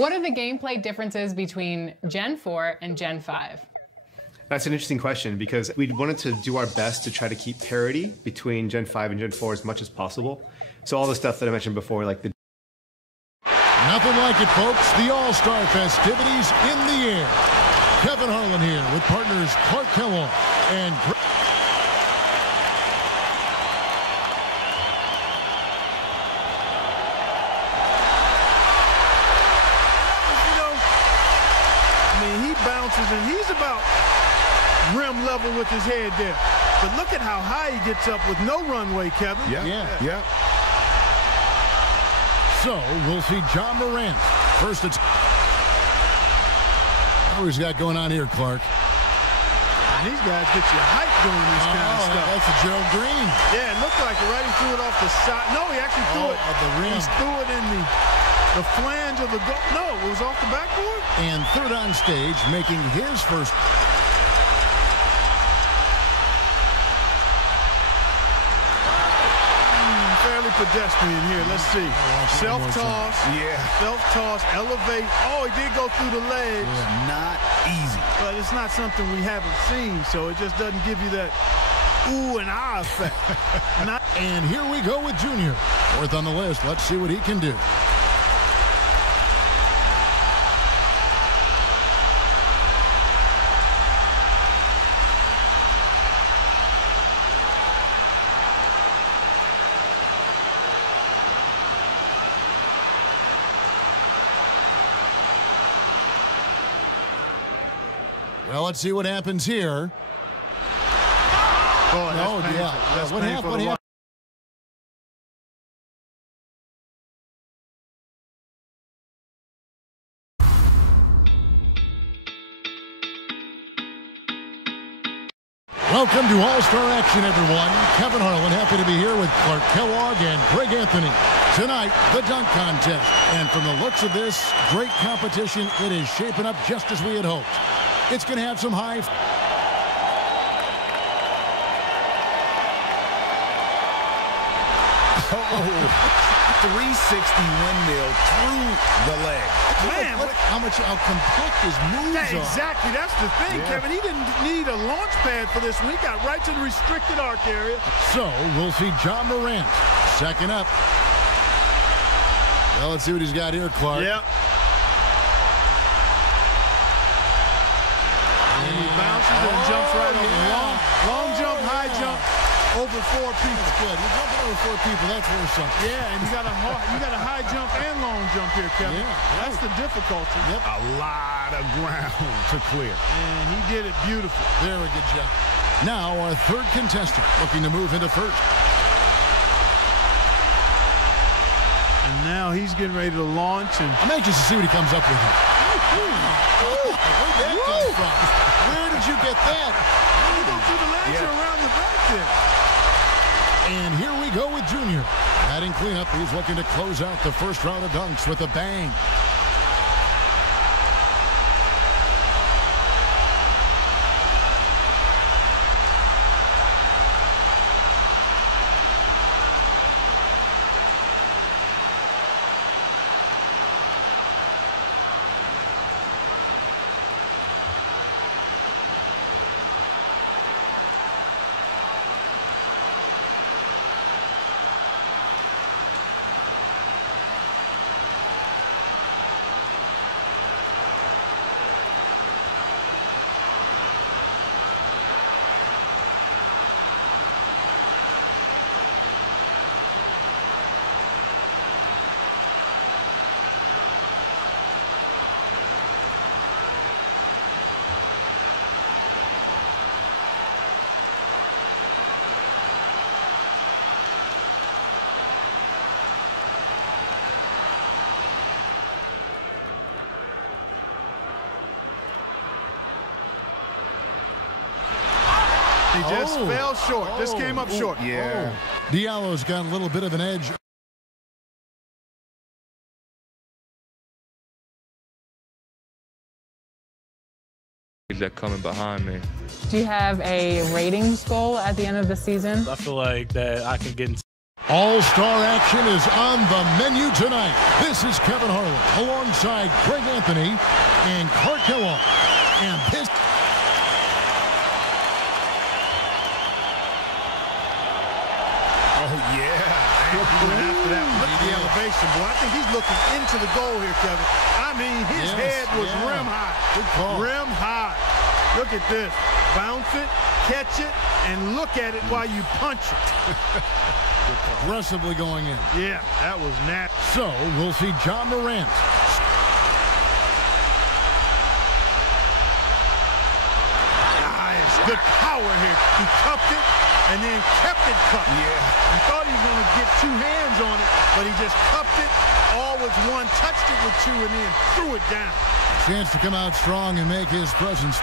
What are the gameplay differences between Gen 4 and Gen 5? That's an interesting question because we wanted to do our best to try to keep parity between Gen 5 and Gen 4 as much as possible. So all the stuff that I mentioned before, like the... Nothing like it, folks. The All-Star festivities in the air. Kevin Harlan here with partners Clark Kellogg and... He bounces and he's about rim level with his head there. But look at how high he gets up with no runway, Kevin. Yeah. So we'll see John Morant. First it's... What he's got going on here, Clark? And these guys get you hyped doing this kind of stuff. That's a Gerald Green. Yeah, it looked like it, right? He threw it off the side. No, he actually threw it. At the rim. He threw it in the flange of the goal. No, it was off the backboard. And third on stage, making his first. Fairly pedestrian here. Let's see. Self-toss. Yeah. Self-toss. Elevate. Oh, he did go through the legs. Yeah, not easy. But it's not something we haven't seen, so it just doesn't give you that ooh and ah effect. And here we go with Junior. Fourth on the list. Let's see what he can do. Well, let's see what happens here. Oh, that's painful. Yeah. That's What painful happened? Welcome to All-Star Action, everyone. Kevin Harlan, happy to be here with Clark Kellogg and Greg Anthony. Tonight, the dunk contest. And from the looks of this great competition, it is shaping up just as we had hoped. It's going to have some high... Oh, 360 windmill through the leg. Man, how complete his moves are. exactly. That's the thing, Kevin. He didn't need a launch pad for this one. He got right to the restricted arc area. So, we'll see John Morant second up. Well, let's see what he's got here, Clark. Yep. And he bounces and jumps right over. Long jump, high jump, over 4 people. That's good. You're jumping over 4 people. That's worth something. Yeah, and you got a high jump and long jump here, Kevin. Yeah, that's the difficulty. Yep. A lot of ground to clear. And he did it beautiful. Very good job. Now our third contestant looking to move into first. And now he's getting ready to launch. And I'm anxious to see what he comes up with here. Where'd that come from? Where did you get that? he goes through the legs or around the back there. And here we go with Junior. Adding cleanup, he's looking to close out the first round of dunks with a bang. He just fell short. Just came up short. Yeah. Diallo's got a little bit of an edge. That coming behind me. Do you have a ratings goal at the end of the season? I feel like that I can get into All-star action is on the menu tonight. This is Kevin Harlan alongside Greg Anthony and Clark Kellogg. And this... Oh, yeah. After that, look at the elevation, boy. I think he's looking into the goal here, Kevin. I mean, his head was rim high. Good call. Rim high. Look at this. Bounce it, catch it, and look at it while you punch it. Aggressively going in. Yeah, that was nasty. So, we'll see John Morant. Nice. Good power here. He cupped it and then kept it cupped. Yeah. He thought he was going to get two hands on it, but he just cupped it. All with one, touched it with two, and then threw it down. Chance to come out strong and make his presence.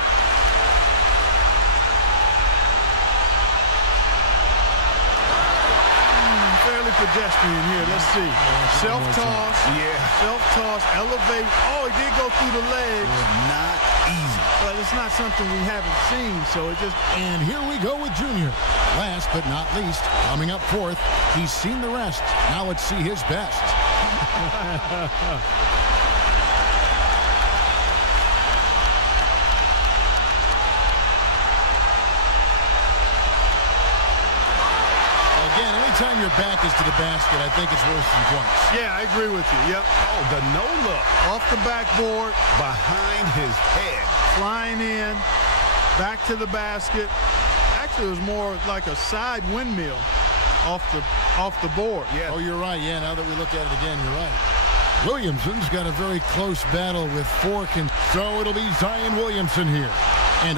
Fairly pedestrian here. Let's see. Self-toss. Yeah. Self-toss. Elevate. Oh, he did go through the legs. Not easy. But it's not something we haven't seen, so it just... And here we go with Junior. Last but not least, coming up fourth, he's seen the rest. Now let's see his best. Again, anytime your back is to the basket, I think it's worse than points. Yeah, I agree with you. Yep. Oh, the no-look. Off the backboard. Behind his head. Flying in. Back to the basket. Actually, it was more like a side windmill off the board. Yeah. Oh, you're right. Yeah, now that we look at it again, you're right. Williamson's got a very close battle with Fork, and so it'll be Zion Williamson here. And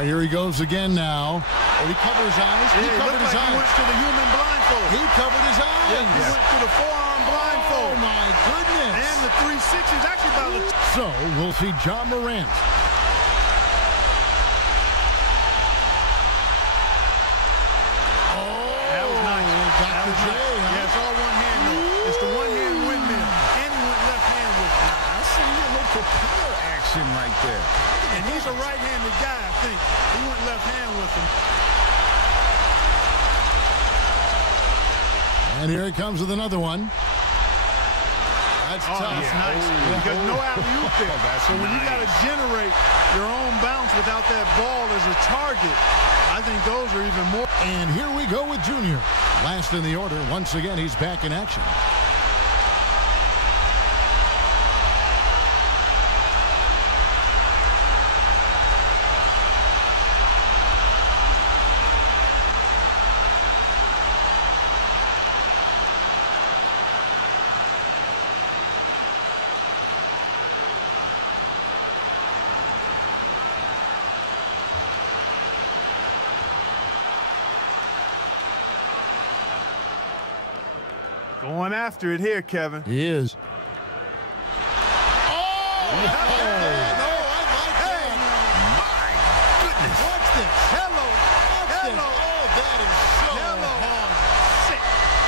here he goes again now. Oh, he covered his eyes. Yeah, He covered his like eyes. He went to the human blindfold. He covered his eyes. Yeah, he went to the forearm blindfold. Oh, my goodness. And the 360s actually by the... So, we'll see John Morant. That was nice. That was Dr. J, nice. huh? Yeah, it's all one hand though. It's the one hand windmill. And he went left hand with it. I see a little propeller action right there. And he's a right-handed guy, I think. He went left hand with him. And here he comes with another one. That's Oh, tough. that's nice. Because no alley-oop there. That's So when you nice. got to generate your own bounce without that ball as a target, I think those are even more. And here we go with Junior. Last in the order. Once again, he's back in action. Going after it here, Kevin. He is. Oh, no, I like that. My goodness. Watch this. Hello. Watch this. Hello. Oh, that is so Hello. hard. Sick.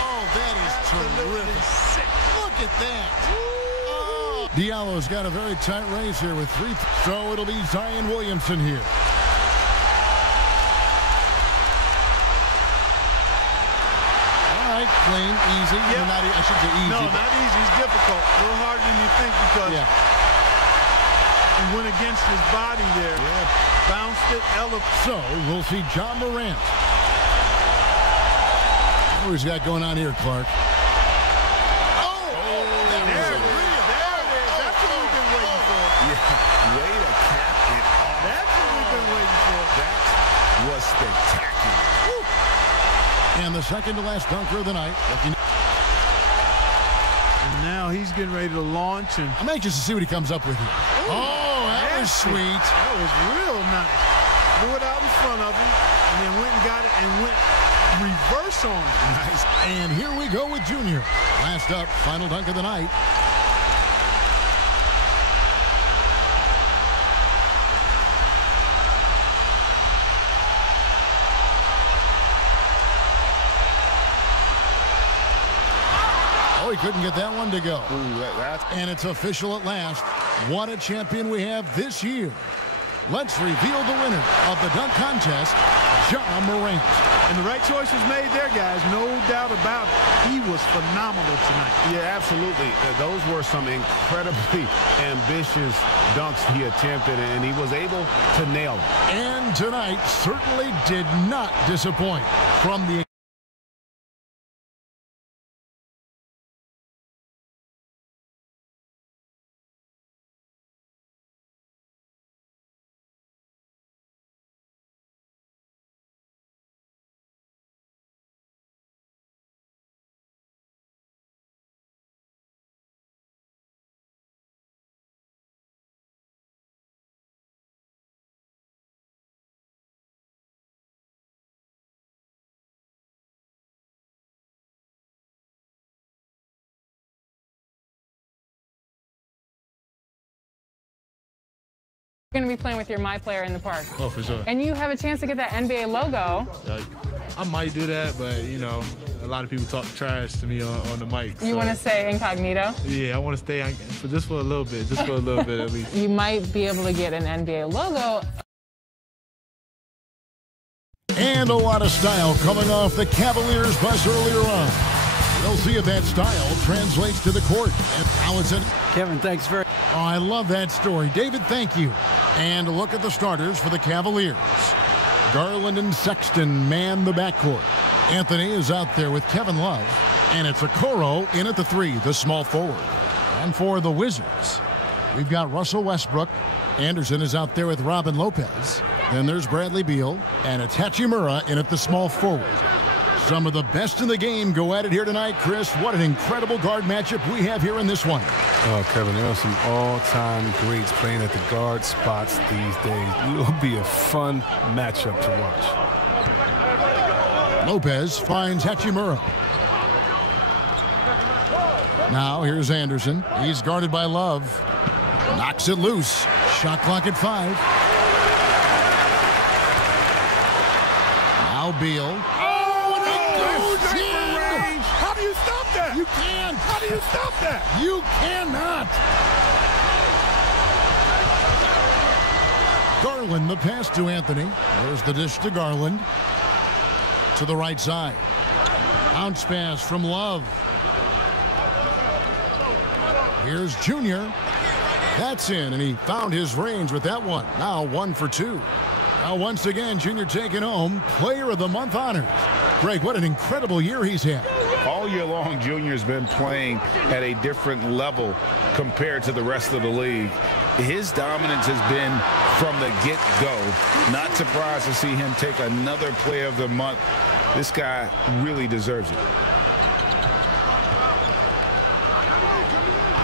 Oh, that is Absolutely terrific. sick. Look at that. Oh. Diallo's got a very tight race here with three. So it'll be Zion Williamson here. All right, clean, easy. Yep. Well, not, I should say easy. No, but- not easy. It's difficult. A little harder than you think because Yeah. he went against his body there. Bounced it, So we'll see John Morant. What he's got going on here, Clark? Oh, There it is. There it is. That's what we've been waiting for. Yeah. Way to cap it off. That's what we've been waiting for. That was spectacular. And the second to last dunker of the night. And now he's getting ready to launch. And I'm anxious to see what he comes up with here. Oh, that was nasty. sweet. That was real nice. Threw it out in front of him and then went and got it and went reverse on it. Nice. And here we go with Junior. Last up, final dunk of the night. Oh, he couldn't get that one to go. Ooh, that's And it's official at last. What a champion we have this year. Let's reveal the winner of the dunk contest, John Morant. And the right choice was made there, guys. No doubt about it. He was phenomenal tonight. Yeah, absolutely. Those were some incredibly ambitious dunks he attempted, and he was able to nail them. And tonight certainly did not disappoint from the You're going to be playing with your My Player in the park. Oh, for sure. And you have a chance to get that NBA logo. I might do that, but, you know, a lot of people talk trash to me on the mic. You want to stay incognito? Yeah, I want to stay just for a little bit, at least. You might be able to get an NBA logo. And a lot of style coming off the Cavaliers bus earlier on. We'll see if that style translates to the court. And now it's in. Kevin, thanks very much. Oh, I love that story. David, thank you. And a look at the starters for the Cavaliers. Garland and Sexton man the backcourt. Anthony is out there with Kevin Love. And it's Okoro in at the 3, the small forward. And for the Wizards, we've got Russell Westbrook. Anderson is out there with Robin Lopez. Then there's Bradley Beal and it's Hachimura in at the small forward. Some of the best in the game go at it here tonight, Chris. What an incredible guard matchup we have here in this one. Oh, Kevin, there are some all-time greats playing at the guard spots these days. It will be a fun matchup to watch. Lopez finds Hachimura. Now here's Anderson. He's guarded by Love. Knocks it loose. Shot clock at 5. Now Beal. How do you stop that? You can't. How do you stop that? You cannot. Garland, the pass to Anthony. There's the dish to Garland. To the right side. Bounce pass from Love. Here's Junior. That's in, and he found his range with that one. Now 1 for 2. Now once again, Junior taking home Player of the Month honors. Greg, what an incredible year he's had. All year long, Junior's been playing at a different level compared to the rest of the league. His dominance has been from the get-go. Not surprised to see him take another Player of the Month. This guy really deserves it.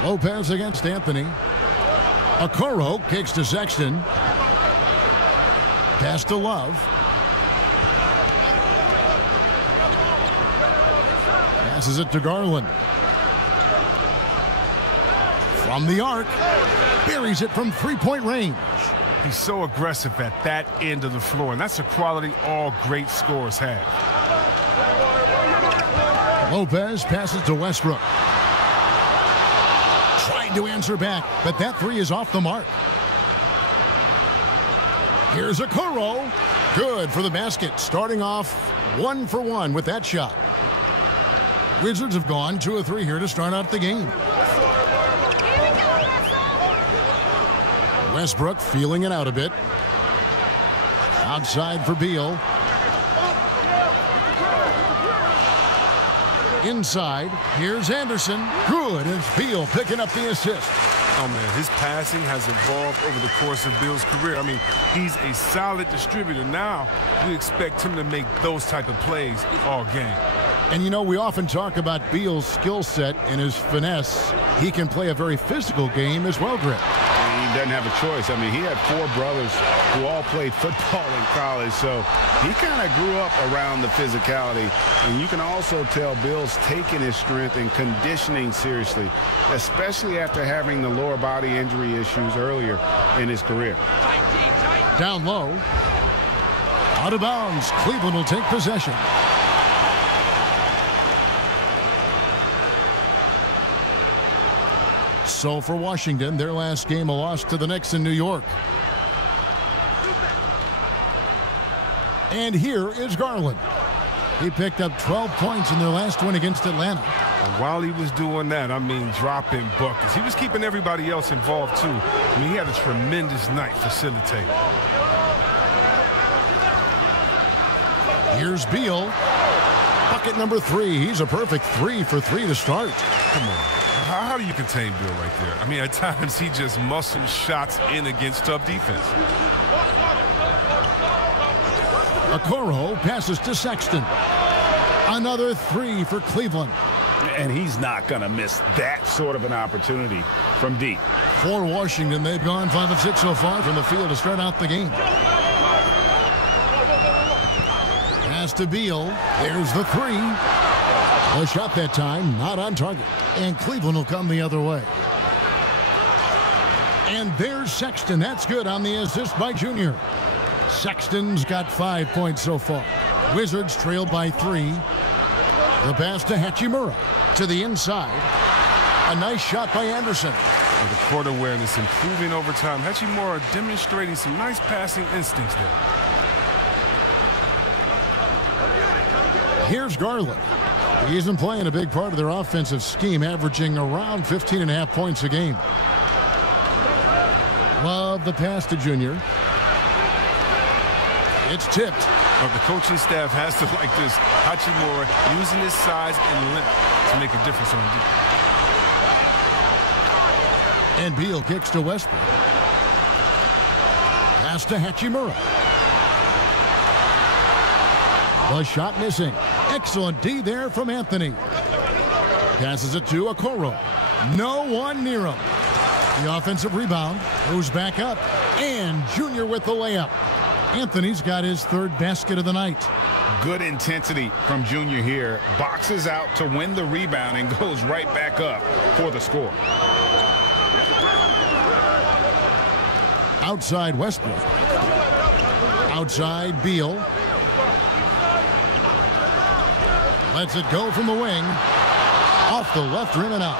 Lopez against Anthony. Okoro kicks to Sexton. Pass to Love. Passes it to Garland. From the arc. Buries it from three-point range. He's so aggressive at that end of the floor, and that's a quality all great scorers have. Lopez passes to Westbrook. Tried to answer back, but that 3 is off the mark. Here's Okoro. Good for the basket. Starting off 1 for 1 with that shot. Wizards have gone 2 of 3 here to start out the game. Westbrook feeling it out a bit. Outside for Beal. Inside, here's Anderson. Good, and it's Beal picking up the assist. Oh, man, his passing has evolved over the course of Beal's career. I mean, he's a solid distributor. Now, we expect him to make those type of plays all game. And, you know, we often talk about Beal's skill set and his finesse. He can play a very physical game as well, Greg. He doesn't have a choice. I mean, he had 4 brothers who all played football in college, so he kind of grew up around the physicality. And you can also tell Bill's taking his strength and conditioning seriously, especially after having the lower body injury issues earlier in his career. Down low. Out of bounds. Cleveland will take possession. So for Washington, their last game a loss to the Knicks in New York. And here is Garland. He picked up 12 points in their last win against Atlanta. And while he was doing that, I mean, dropping buckets. He was keeping everybody else involved, too. I mean, he had a tremendous night facilitating. Here's Beal. Bucket number 3. He's a perfect 3 for 3 to start. Come on. How do you contain Bill right there? I mean, at times he just muscles shots in against tough defense. Okoro passes to Sexton. Another 3 for Cleveland. And he's not going to miss that sort of an opportunity from deep. For Washington, they've gone 5 of 6 so far from the field to start out the game. Pass to Beal. There's the 3. The shot that time, not on target. And Cleveland will come the other way. And there's Sexton. That's good on the assist by Junior. Sexton's got 5 points so far. Wizards trail by 3. The pass to Hachimura. To the inside. A nice shot by Anderson. And the court awareness improving over time. Hachimura demonstrating some nice passing instincts there. Here's Garland. He isn't playing a big part of their offensive scheme, averaging around 15.5 points a game. Love the pass to Junior. It's tipped. But the coaching staff has to like this. Hachimura using his size and length to make a difference on defense. And Beal kicks to Westbrook. Pass to Hachimura. The shot missing. Excellent D there from Anthony. Passes it to Okoro. No one near him. The offensive rebound goes back up. And Junior with the layup. Anthony's got his 3rd basket of the night. Good intensity from Junior here. Boxes out to win the rebound and goes right back up for the score. Outside Westbrook. Outside Beal. Lets it go from the wing. Off the left rim and out.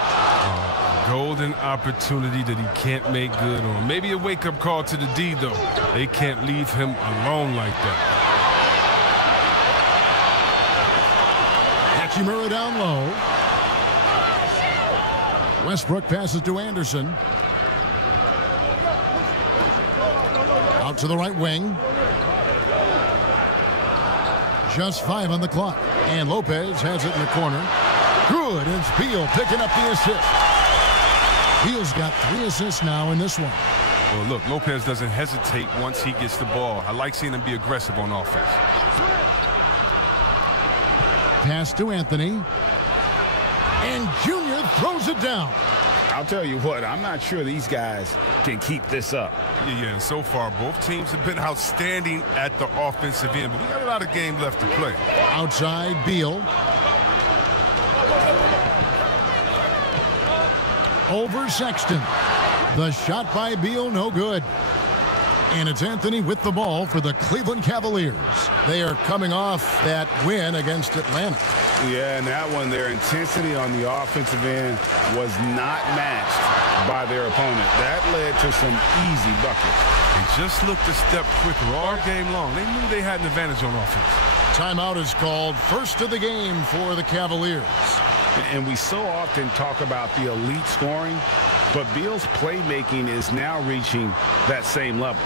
Golden opportunity that he can't make good on. Maybe a wake-up call to the D, though. They can't leave him alone like that. Hachimura down low. Westbrook passes to Anderson. Out to the right wing. Just 5 on the clock. And Lopez has it in the corner. Good. It's Beal picking up the assist. Beal's got 3 assists now in this one. Well, look, Lopez doesn't hesitate once he gets the ball. I like seeing him be aggressive on offense. Pass to Anthony. And Junior throws it down. I'll tell you what, I'm not sure these guys can keep this up. Yeah, and so far, both teams have been outstanding at the offensive end, but we got a lot of game left to play. Outside Beal. Over Sexton. The shot by Beal, no good. And it's Anthony with the ball for the Cleveland Cavaliers. They are coming off that win against Atlanta. Yeah, and that one, their intensity on the offensive end was not matched by their opponent. That led to some easy buckets. They just looked a step quicker all game long. They knew they had an advantage on offense. Timeout is called. First of the game for the Cavaliers. And we so often talk about the elite scoring, but Beal's playmaking is now reaching that same level.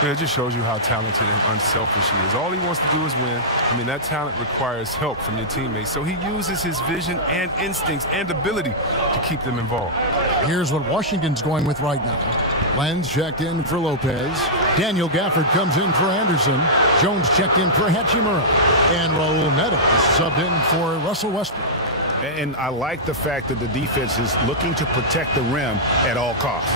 Yeah, it just shows you how talented and unselfish he is. All he wants to do is win. I mean, that talent requires help from your teammates. So he uses his vision and instincts and ability to keep them involved. Here's what Washington's going with right now. Lenz checked in for Lopez. Daniel Gafford comes in for Anderson. Jones checked in for Hachimura. And Raul Neto subbed in for Russell Westbrook. And I like the fact that the defense is looking to protect the rim at all costs.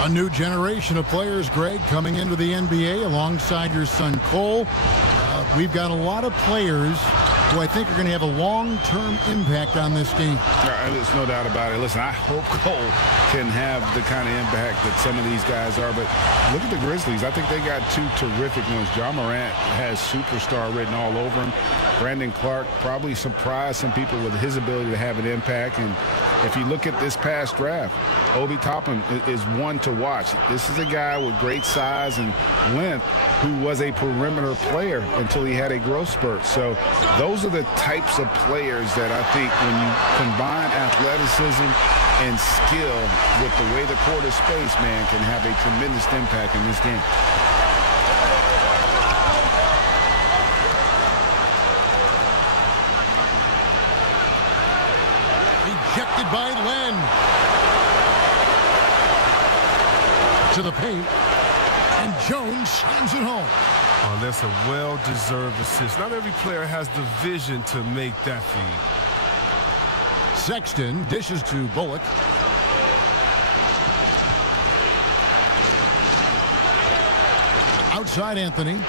A new generation of players, Greg, coming into the NBA alongside your son Cole. We've got a lot of players who I think are going to have a long-term impact on this game. There's no doubt about it. Listen, I hope Cole can have the kind of impact that some of these guys are. But look at the Grizzlies. I think they got 2 terrific ones. Morant has superstar written all over him. Brandon Clark probably surprised some people with his ability to have an impact. And if you look at this past draft, Obi Toppin is one to watch. This is a guy with great size and length who was a perimeter player until he had a growth spurt. So those are the types of players that I think when you combine athleticism and skill with the way the court is spaced, man, can have a tremendous impact in this game. Rejected by Len. To the paint. And Jones slams it home. Oh, that's a well-deserved assist. Not every player has the vision to make that feed. Sexton dishes to Bullock. Outside Anthony.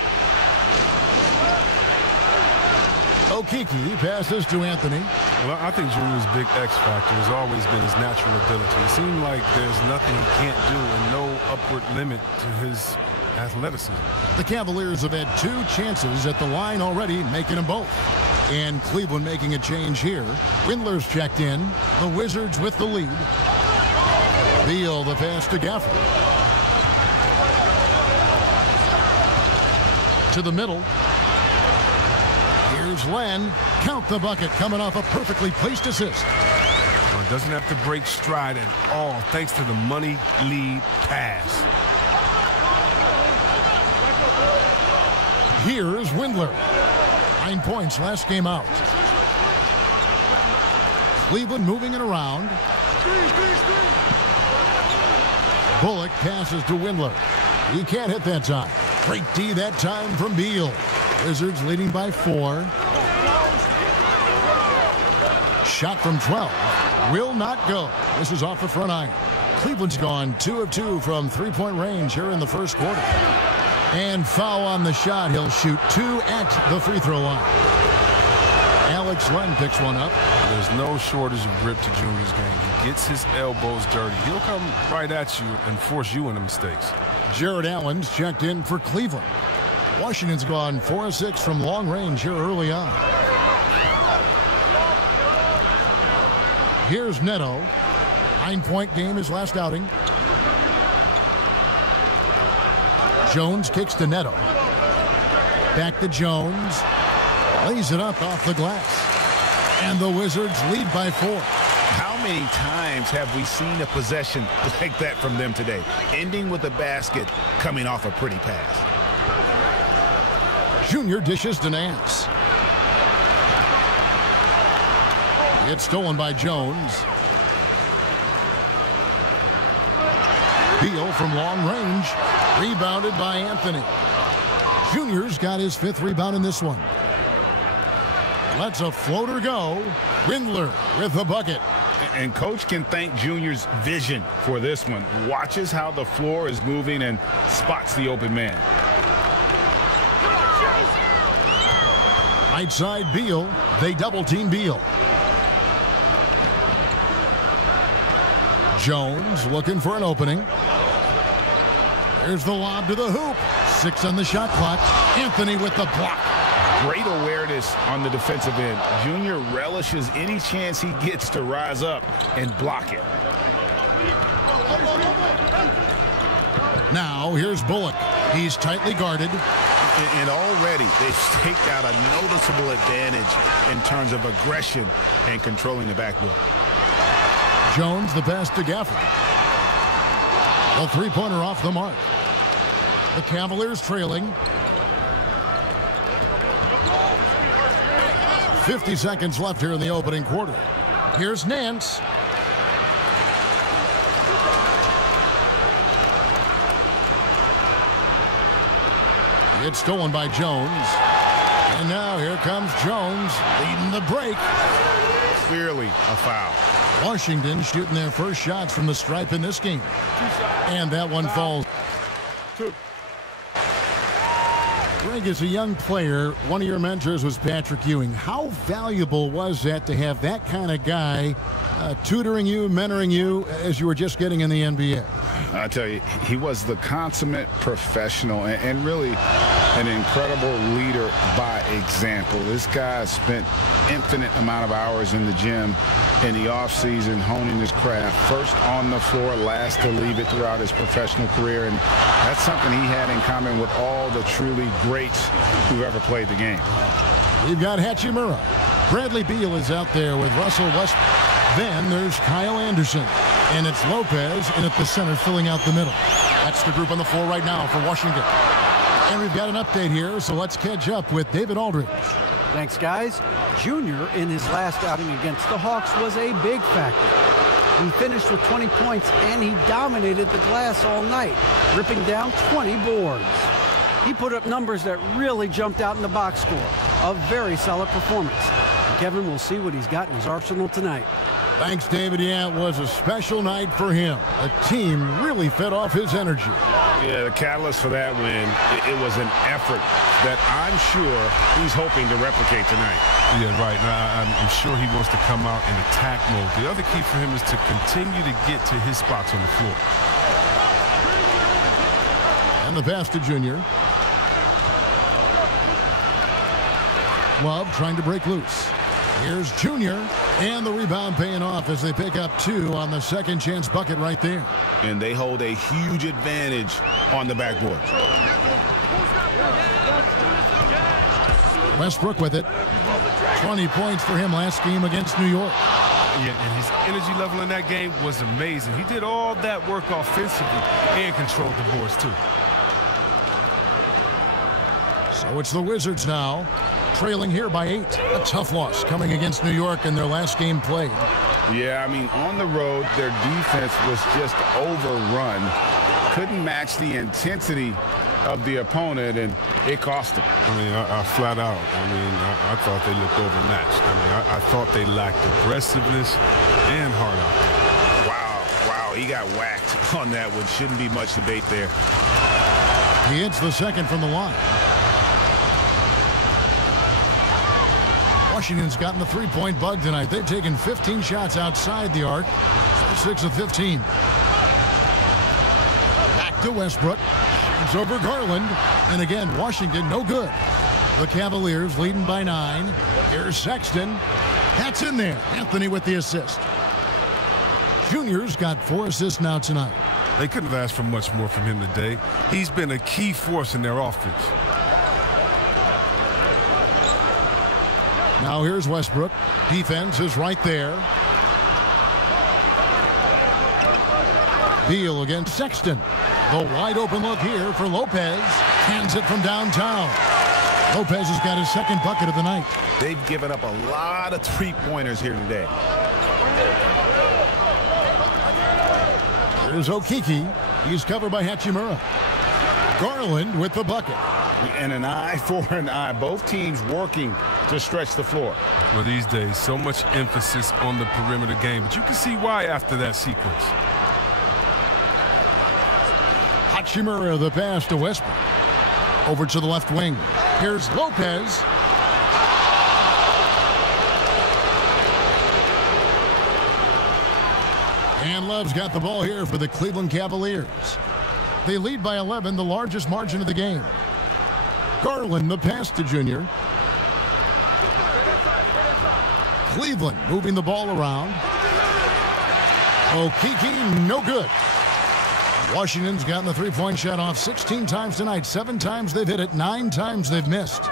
Okeke passes to Anthony. Well, I think Junior's big X factor has always been his natural ability. It seems like there's nothing he can't do and no upward limit to his athleticism. The Cavaliers have had 2 chances at the line already, making them both. And Cleveland making a change here. Windler's checked in. The Wizards with the lead. Beal the pass to Gafford. To the middle. Here's Len. Count the bucket coming off a perfectly placed assist. Well, it doesn't have to break stride at all thanks to the money lead pass. Here's Windler. 9 points last game out. Cleveland moving it around. Bullock passes to Windler. He can't hit that time. Great D that time from Beal. Wizards leading by 4. Shot from 12. Will not go. This is off the front iron. Cleveland's gone 2 of 2 from three-point range here in the first quarter. And foul on the shot. He'll shoot 2 at the free throw line. Alex Len picks one up. There's no shortage of grip to Junior's game. He gets his elbows dirty. He'll come right at you and force you into mistakes. Jared Allen's checked in for Cleveland. Washington's gone 4 of 6 from long range here early on. Here's Neto. 9-point game his last outing. Jones kicks to Neto. Back to Jones. Lays it up off the glass. And the Wizards lead by 4. How many times have we seen a possession like that from them today? Ending with a basket, coming off a pretty pass. Junior dishes to Nance. It's stolen by Jones. Beal from long range. Rebounded by Anthony. Junior's got his 5th rebound in this one. Lets a floater go. Windler with the bucket. And Coach can thank Junior's vision for this one. Watches how the floor is moving and spots the open man. Right side Beal. They double team Beal. Jones looking for an opening. There's the lob to the hoop. 6 on the shot clock. Anthony with the block. Great awareness on the defensive end. Junior relishes any chance he gets to rise up and block it. Now here's Bullock. He's tightly guarded. And already they've staked out a noticeable advantage in terms of aggression and controlling the backboard. Jones the pass to Gafford. The three-pointer off the mark. The Cavaliers trailing. 50 seconds left here in the opening quarter. Here's Nance. It's stolen by Jones. And now here comes Jones leading the break. Clearly a foul. Washington shooting their first shots from the stripe in this game. And that one falls. Greg, as a young player, one of your mentors was Patrick Ewing. How valuable was that to have that kind of guy tutoring you, mentoring you as you were just getting in the NBA? I tell you, he was the consummate professional and really an incredible leader by example. This guy spent infinite amount of hours in the gym in the offseason honing his craft, first on the floor, last to leave it throughout his professional career. And that's something he had in common with all the truly greats who've ever played the game. We've got Hachimura. Bradley Beal is out there with Russell Westbrook. Then there's Kyle Anderson. And it's Lopez in at the center filling out the middle. That's the group on the floor right now for Washington. And we've got an update here, so let's catch up with David Aldridge. Thanks, guys. Junior, in his last outing against the Hawks, was a big factor. He finished with 20 points, and he dominated the glass all night, ripping down 20 boards. He put up numbers that really jumped out in the box score. A very solid performance. And Kevin will see what he's got in his arsenal tonight. Thanks, David. Yeah, it was a special night for him. The team really fed off his energy. Yeah, the catalyst for that win, it was an effort that I'm sure he's hoping to replicate tonight. Yeah, right. Now, I'm sure he wants to come out in attack mode. The other key for him is to continue to get to his spots on the floor. And the pass to Junior. Love trying to break loose. Here's Junior, and the rebound paying off as they pick up 2 on the second chance bucket right there. And they hold a huge advantage on the backboard. Westbrook with it. 20 points for him last game against New York. Yeah, and his energy level in that game was amazing. He did all that work offensively and controlled the boards, too. So it's the Wizards now, trailing here by 8. A tough loss coming against New York in their last game played. Yeah, I mean, on the road, their defense was just overrun. Couldn't match the intensity of the opponent, and it cost them. I mean, I flat out, I thought they looked overmatched. I thought they lacked aggressiveness and hard out. Wow, he got whacked on that one. Shouldn't be much debate there. He hits the second from the line. Washington's gotten the three-point bug tonight. They've taken 15 shots outside the arc. 6 of 15. Back to Westbrook. It's over Garland. And again, Washington no good. The Cavaliers leading by 9. Here's Sexton. That's in there. Anthony with the assist. Junior's got 4 assists now tonight. They couldn't have asked for much more from him today. He's been a key force in their offense. Now here's Westbrook. Defense is right there. Beal against Sexton. The wide open look here for Lopez. Hands it from downtown. Lopez has got his second bucket of the night. They've given up a lot of three-pointers here today. Here's Okiki. He's covered by Hachimura. Garland with the bucket. And an eye for an eye. Both teams working to stretch the floor. Well, these days, so much emphasis on the perimeter game, but you can see why after that sequence. Hachimura, the pass to Westbrook. Over to the left wing. Here's Lopez. And Love's got the ball here for the Cleveland Cavaliers. They lead by 11, the largest margin of the game. Garland, the pass to Junior. Cleveland moving the ball around. Okiki, no good. Washington's gotten the three-point shot off 16 times tonight. 7 times they've hit it, 9 times they've missed.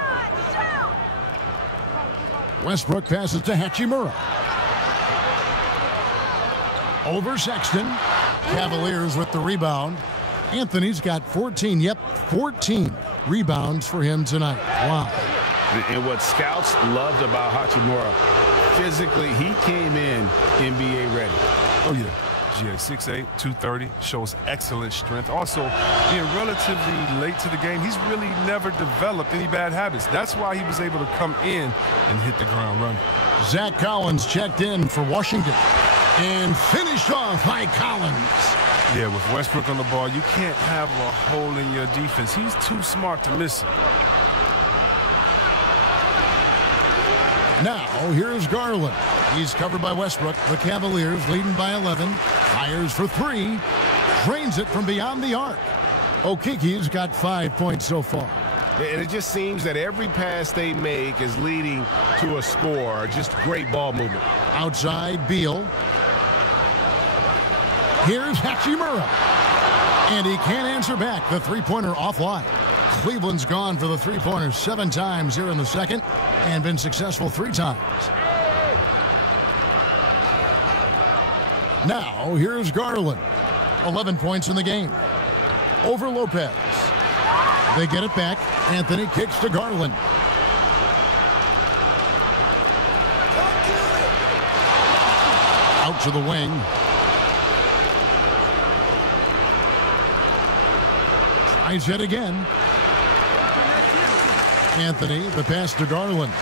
Westbrook passes to Hachimura. Over Sexton. Cavaliers with the rebound. Anthony's got 14. Yep, 14 rebounds for him tonight. Wow. And what scouts loved about Hachimura, physically, he came in NBA ready. Oh, yeah. GA 6'8", 230, shows excellent strength. Also, being relatively late to the game, he's really never developed any bad habits. That's why he was able to come in and hit the ground running. Zach Collins checked in for Washington and finished off by Collins. Yeah, with Westbrook on the ball, you can't have a hole in your defense. He's too smart to miss it. Now, here's Garland. He's covered by Westbrook. The Cavaliers leading by 11. Fires for 3. drains it from beyond the arc. Okiki's got 5 points so far. And it just seems that every pass they make is leading to a score. Just great ball movement. Outside, Beal. Here's Hachimura. And he can't answer back. The three-pointer offline. Cleveland's gone for the three-pointer 7 times here in the second and been successful 3 times. Now, here's Garland. 11 points in the game. Over Lopez. They get it back. Anthony kicks to Garland. Out to the wing. Tries it again. Anthony, the pass to Garland.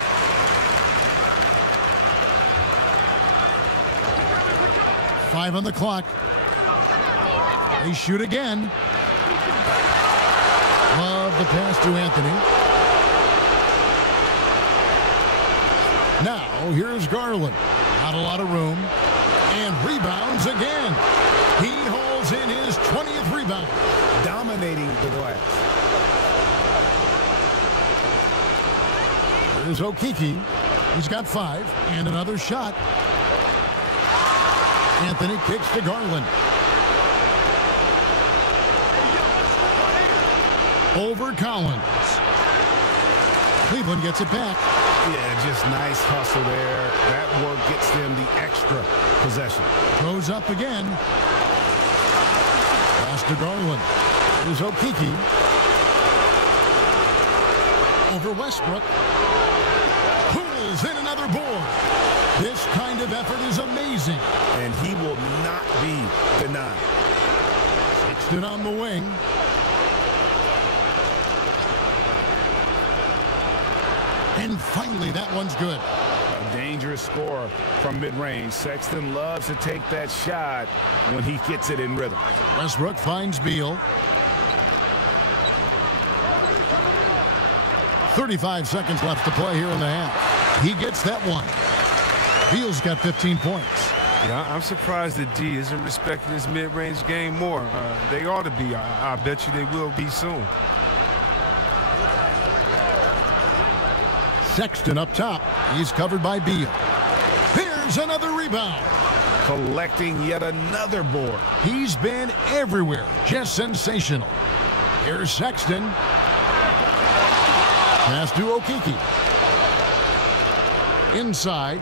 Five on the clock. They shoot again. Love the pass to Anthony. Now, here's Garland. Not a lot of room. And rebounds again. He holds in his 20th rebound. Dominating the glass. Here's Okiki. He's got 5. And another shot. Anthony kicks to Garland. Over Collins. Cleveland gets it back. Yeah, just nice hustle there. That work gets them the extra possession. Goes up again. Pass to Garland. Here's Okiki. Over Westbrook. Pulls in another board. This kind of effort is amazing. And he will not be denied. Sexton on the wing. And finally, that one's good. A dangerous score from mid-range. Sexton loves to take that shot when he gets it in rhythm. Westbrook finds Beal. 35 seconds left to play here in the half. He gets that one. Beal's got 15 points. Yeah, I'm surprised that D isn't respecting his mid-range game more. They ought to be. I bet you they will be soon. Sexton up top. He's covered by Beal. Here's another rebound. Collecting yet another board. He's been everywhere. Just sensational. Here's Sexton. Pass to Okiki. Inside.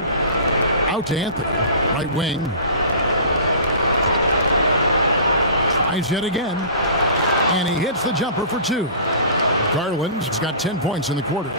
Out to Anthony. Right wing. Tries yet again. And he hits the jumper for 2. Garland's got 10 points in the quarter.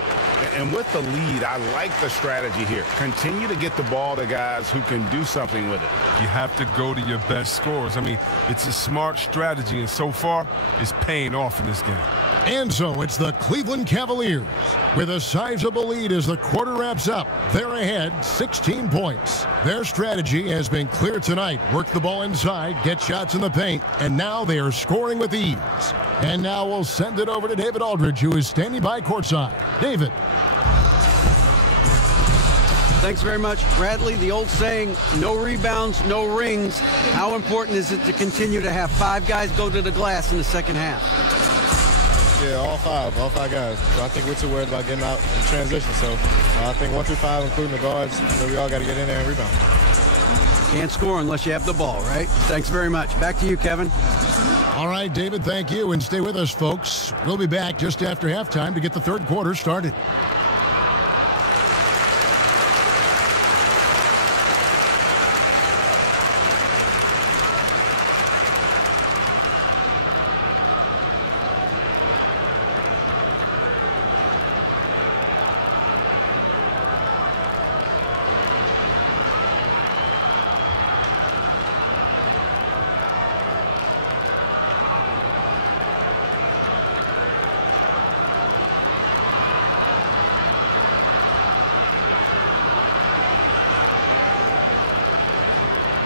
And with the lead, I like the strategy here. Continue to get the ball to guys who can do something with it. You have to go to your best scorers. I mean, it's a smart strategy, and so far, it's paying off in this game. And so it's the Cleveland Cavaliers with a sizable lead as the quarter wraps up. They're ahead 16 points. Their strategy has been clear tonight. Work the ball inside, get shots in the paint, and now they are scoring with ease. And now we'll send it over to David Aldridge, who is standing by courtside. David. Thanks very much, Bradley. The old saying, no rebounds, no rings. How important is it to continue to have 5 guys go to the glass in the second half? Yeah, all five guys. So I think we're too worried about getting out in transition. So I think 1 through 5, including the guards, we all got to get in there and rebound. Can't score unless you have the ball, right? Thanks very much. Back to you, Kevin. All right, David, thank you. And stay with us, folks. We'll be back just after halftime to get the third quarter started.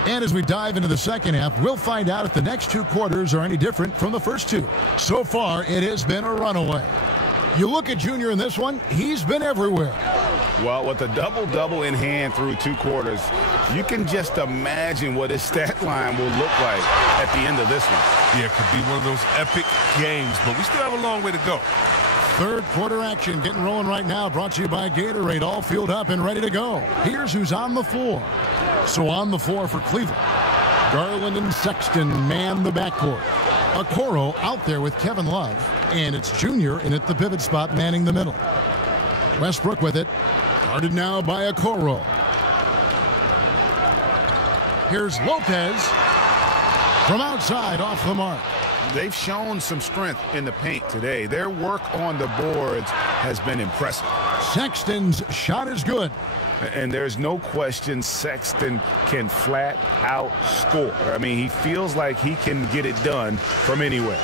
And as we dive into the second half, we'll find out if the next 2 quarters are any different from the first 2. So far, it has been a runaway. You look at Junior in this one, he's been everywhere. Well, with a double-double in hand through 2 quarters, you can just imagine what his stat line will look like at the end of this one. Yeah, it could be one of those epic games, but we still have a long way to go. Third quarter action getting rolling right now, brought to you by Gatorade, all fueled up and ready to go. Here's who's on the floor. So on the floor for Cleveland, Garland and Sexton man the backcourt. Okoro out there with Kevin Love, and it's Junior in at the pivot spot manning the middle. Westbrook with it, guarded now by Okoro. Here's Lopez from outside off the mark. They've shown some strength in the paint today. Their work on the boards has been impressive. Sexton's shot is good. And there's no question Sexton can flat out score. I mean, he feels like he can get it done from anywhere.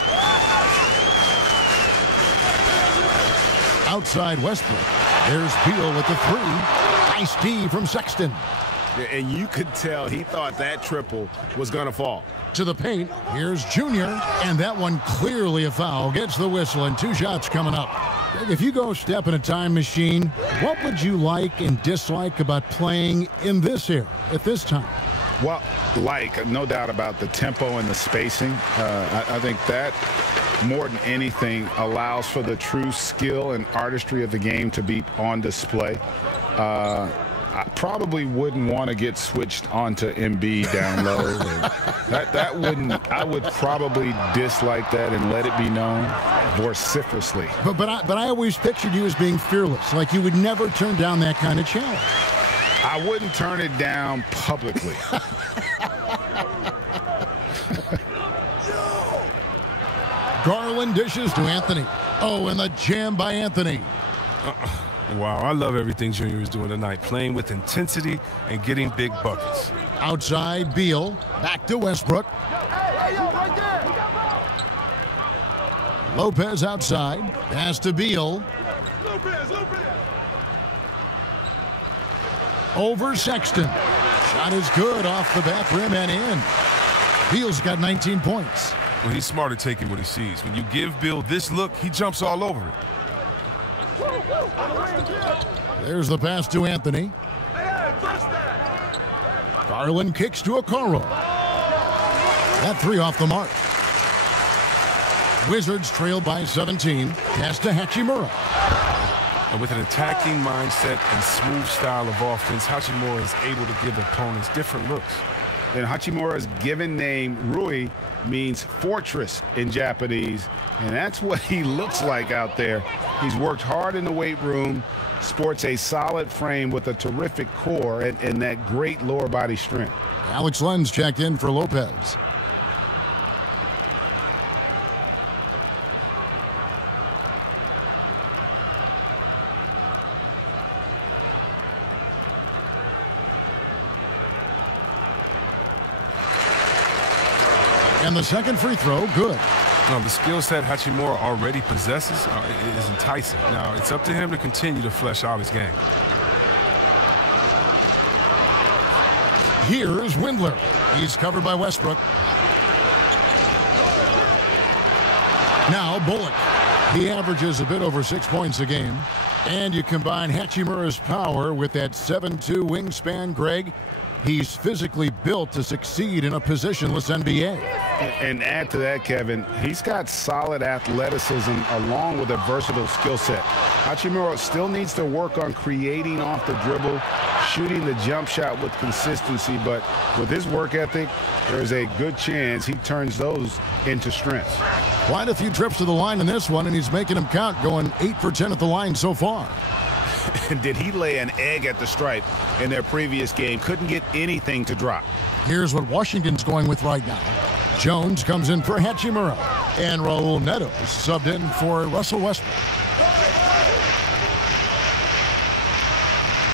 Outside Westbrook. There's Beal with the 3. Nice D from Sexton. And you could tell he thought that triple was going to fall. To the paint, here's Junior, and that one clearly a foul. Gets the whistle, and 2 shots coming up. If you go step in a time machine, what would you like and dislike about playing in this era at this time? Well, no doubt about the tempo and the spacing. I think that, more than anything, allows for the true skill and artistry of the game to be on display. I probably wouldn't want to get switched onto Embiid down low. that wouldn't. I would probably dislike that and let it be known vociferously. But I always pictured you as being fearless, like you would never turn down that kind of challenge. I wouldn't turn it down publicly. Garland dishes to Anthony. Oh, and the jam by Anthony. Wow, I love everything Junior is doing tonight, playing with intensity and getting big buckets. Outside Beal, back to Westbrook. Lopez outside, pass to Beal. Over Sexton. Shot is good off the back rim and in. Beal's got 19 points. Well, he's smart at taking what he sees. When you give Beal this look, he jumps all over it. There's the pass to Anthony. Garland kicks to Okoro. That 3 off the mark. Wizards trail by 17. Pass to Hachimura. And with an attacking mindset and smooth style of offense, Hachimura is able to give opponents different looks. And Hachimura's given name, Rui, means fortress in Japanese. And that's what he looks like out there. He's worked hard in the weight room, sports a solid frame with a terrific core and that great lower body strength. Alex Lenz checked in for Lopez. And the second free throw, good. Now, the skill set Hachimura already possesses is enticing. Now, it's up to him to continue to flesh out his game. Here is Windler. He's covered by Westbrook. Now Bullock. He averages a bit over 6 points a game. And you combine Hachimura's power with that 7'2" wingspan, Greg. He's physically built to succeed in a positionless NBA. And add to that, Kevin, he's got solid athleticism along with a versatile skill set. Hachimura still needs to work on creating off the dribble, shooting the jump shot with consistency, but with his work ethic, there's a good chance he turns those into strengths. Quite a few trips to the line in this one, and he's making them count, going 8 for 10 at the line so far. And did he lay an egg at the stripe in their previous game? Couldn't get anything to drop. Here's what Washington's going with right now. Jones comes in for Hachimura, and Raul Neto is subbed in for Russell Westbrook.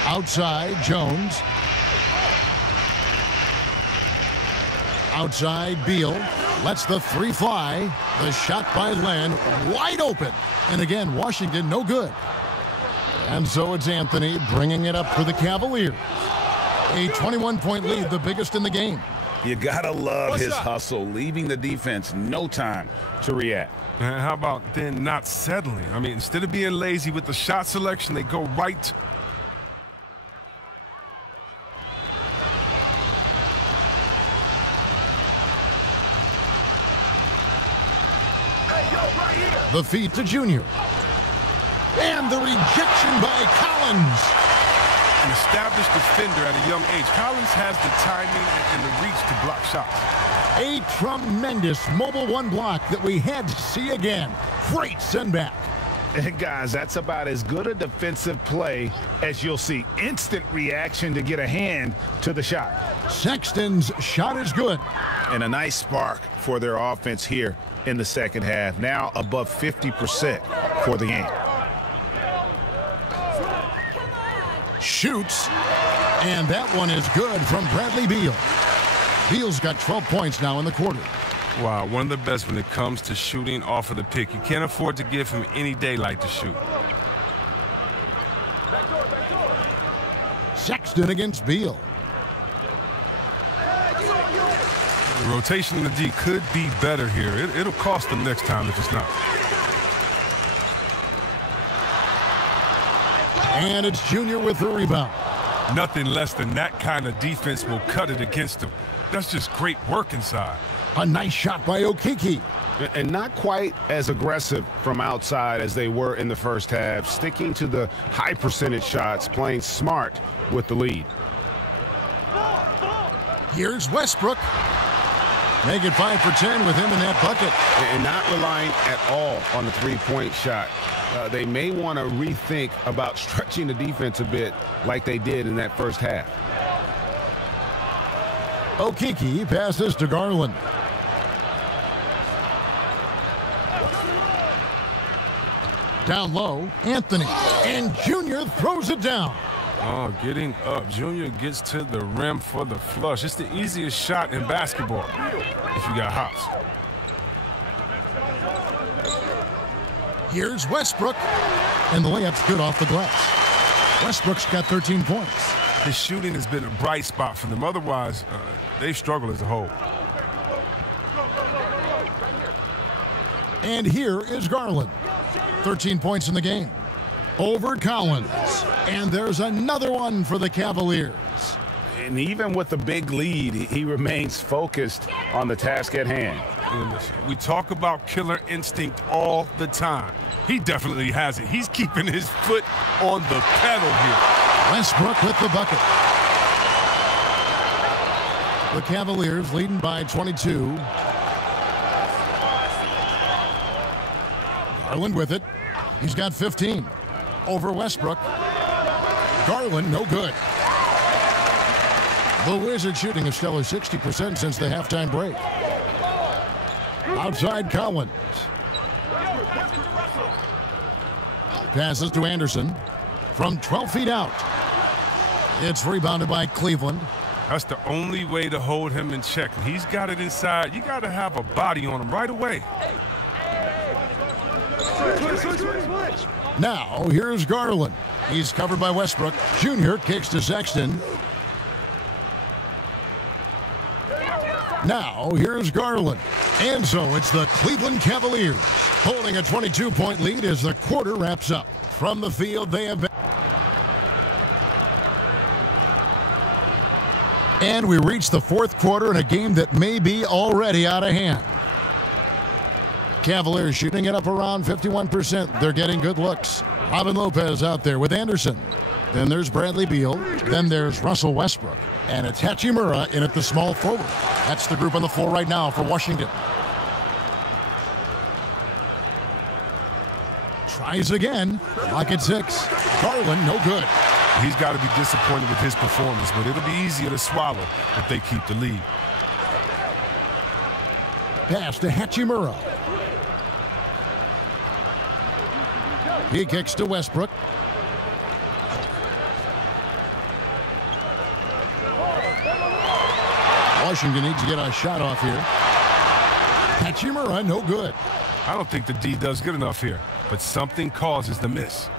Outside, Jones. Outside, Beal. Lets the 3 fly. The shot by Len, wide open. And again, Washington, no good. And so it's Anthony bringing it up for the Cavaliers. A 21-point lead, the biggest in the game. You gotta love his hustle, leaving the defense no time to react. And how about then not settling? I mean, instead of being lazy with the shot selection, they go right The feed to Junior. And the rejection by Collins. An established defender at a young age, Collins has the timing and the reach to block shots. A tremendous mobile one block that we had to see again. Great send back. And guys, that's about as good a defensive play as you'll see. Instant reaction to get a hand to the shot. Sexton's shot is good. And a nice spark for their offense here in the second half. Now above 50% for the game. Shoots. And that one is good from Bradley Beal. Beal's got 12 points now in the quarter. Wow, one of the best when it comes to shooting off of the pick. You can't afford to give him any daylight to shoot. Sexton against Beal. The rotation in the D could be better here. It'll cost them next time if it's not. And it's Junior with the rebound. Nothing less than that kind of defense will cut it against them. That's just great work inside. A nice shot by Okeke. And not quite as aggressive from outside as they were in the first half. Sticking to the high percentage shots, playing smart with the lead. Here's Westbrook. Make it 5 for 10 with him in that bucket. And not relying at all on the three-point shot. They may want to rethink about stretching the defense a bit like they did in that first half. Okeke passes to Garland. Down low, Anthony. And Junior throws it down. Oh, getting up. Junior gets to the rim for the flush. It's the easiest shot in basketball if you got hops. Here's Westbrook. And the layup's good off the glass. Westbrook's got 13 points. His shooting has been a bright spot for them. Otherwise, they've struggled as a whole. And here is Garland. 13 points in the game. Over Collins. And there's another one for the Cavaliers. And even with the big lead, he remains focused on the task at hand. We talk about killer instinct all the time. He definitely has it. He's keeping his foot on the pedal here. Westbrook with the bucket. The Cavaliers leading by 22. Garland with it. He's got 15. Over Westbrook. Garland, no good. The Wizards shooting a stellar 60% since the halftime break. Outside Collins. Passes to Anderson. From 12 feet out. It's rebounded by Cleveland. That's the only way to hold him in check. He's got it inside. You got to have a body on him right away. Now, here's Garland. He's covered by Westbrook. Junior kicks to Sexton. Now, here's Garland. And so it's the Cleveland Cavaliers holding a 22-point lead as the quarter wraps up. From the field, they have been. And we reach the fourth quarter in a game that may be already out of hand. Cavaliers shooting it up around 51%. They're getting good looks. Robin Lopez out there with Anderson. Then there's Bradley Beal. Then there's Russell Westbrook. And it's Hachimura in at the small forward. That's the group on the floor right now for Washington. Tries again. Lock at 6. Garland, no good. He's got to be disappointed with his performance, but it'll be easier to swallow if they keep the lead. Pass to Hachimura. He kicks to Westbrook. Washington needs to get a shot off here. Hachimura, no good. I don't think the D does good enough here, but something causes the miss.